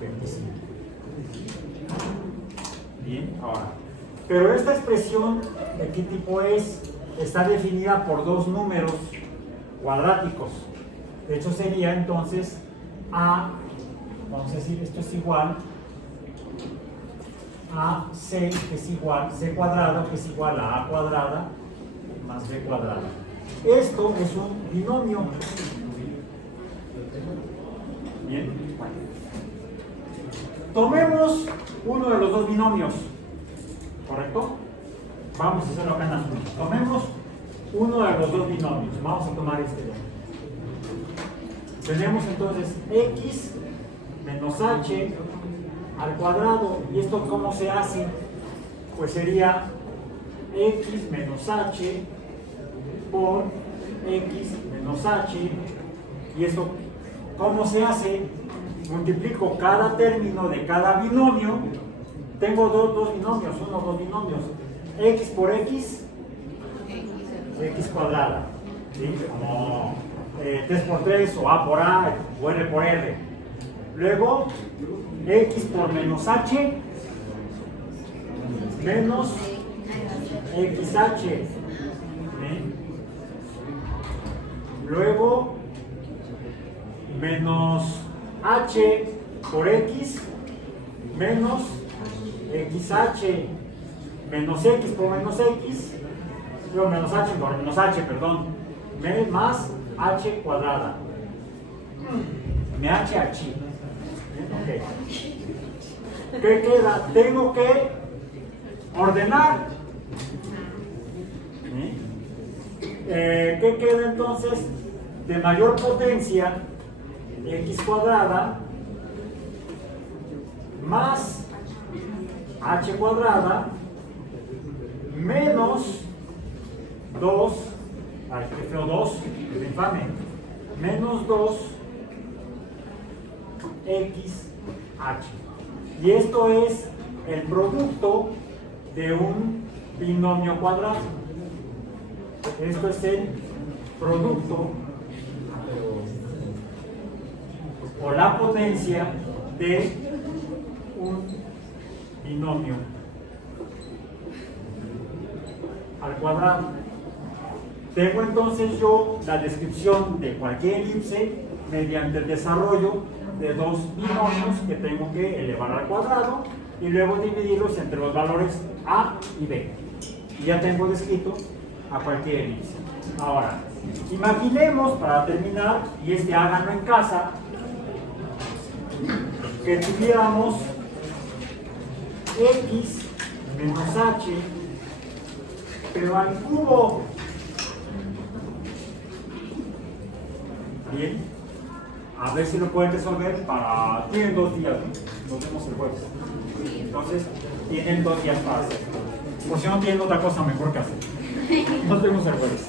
25. Bien, ahora. Pero esta expresión, ¿de qué tipo es? Está definida por dos números cuadráticos. De hecho, sería entonces A, vamos a decir, esto es igual a C, que es igual, C cuadrado, que es igual a cuadrada, más B cuadrada. Esto es un binomio. Bien. Tomemos uno de los dos binomios, ¿correcto? Vamos a hacerlo acá en azul. Tomemos uno de los dos binomios. Vamos a tomar este. Tenemos entonces x menos h al cuadrado. ¿Y esto cómo se hace? Pues sería x menos h por x menos h. ¿Y esto cómo se hace? Multiplico cada término de cada binomio. Tengo dos binomios, dos binomios. X por x, x cuadrada. ¿Sí? Como 3 por 3 o A por A o R por R. Luego, x por menos h menos xh. ¿Sí? Luego, menos h por x menos xh menos x por menos x, luego menos h por menos h, perdón, más h cuadrada. Me h aquí. Okay. ¿Qué queda? Tengo que ordenar. ¿Qué queda entonces? De mayor potencia, x cuadrada más h cuadrada menos 2, ay, qué feo, 2, es infame, menos 2 xh. Y esto es el producto de un binomio cuadrado. Esto es el producto o la potencia de un binomio al cuadrado. Tengo entonces yo la descripción de cualquier elipse mediante el desarrollo de dos binomios que tengo que elevar al cuadrado y luego dividirlos entre los valores A y B. Y ya tengo descrito a cualquier índice. Ahora, imaginemos para terminar, y háganlo en casa, que tuviéramos X menos H, pero al cubo. Bien, a ver si lo pueden resolver para... Tienen 2 días, ¿no? Nos vemos el jueves. Entonces, tienen 2 días para hacerlo. Por si no tienen otra cosa mejor que hacer. Nos vemos el jueves.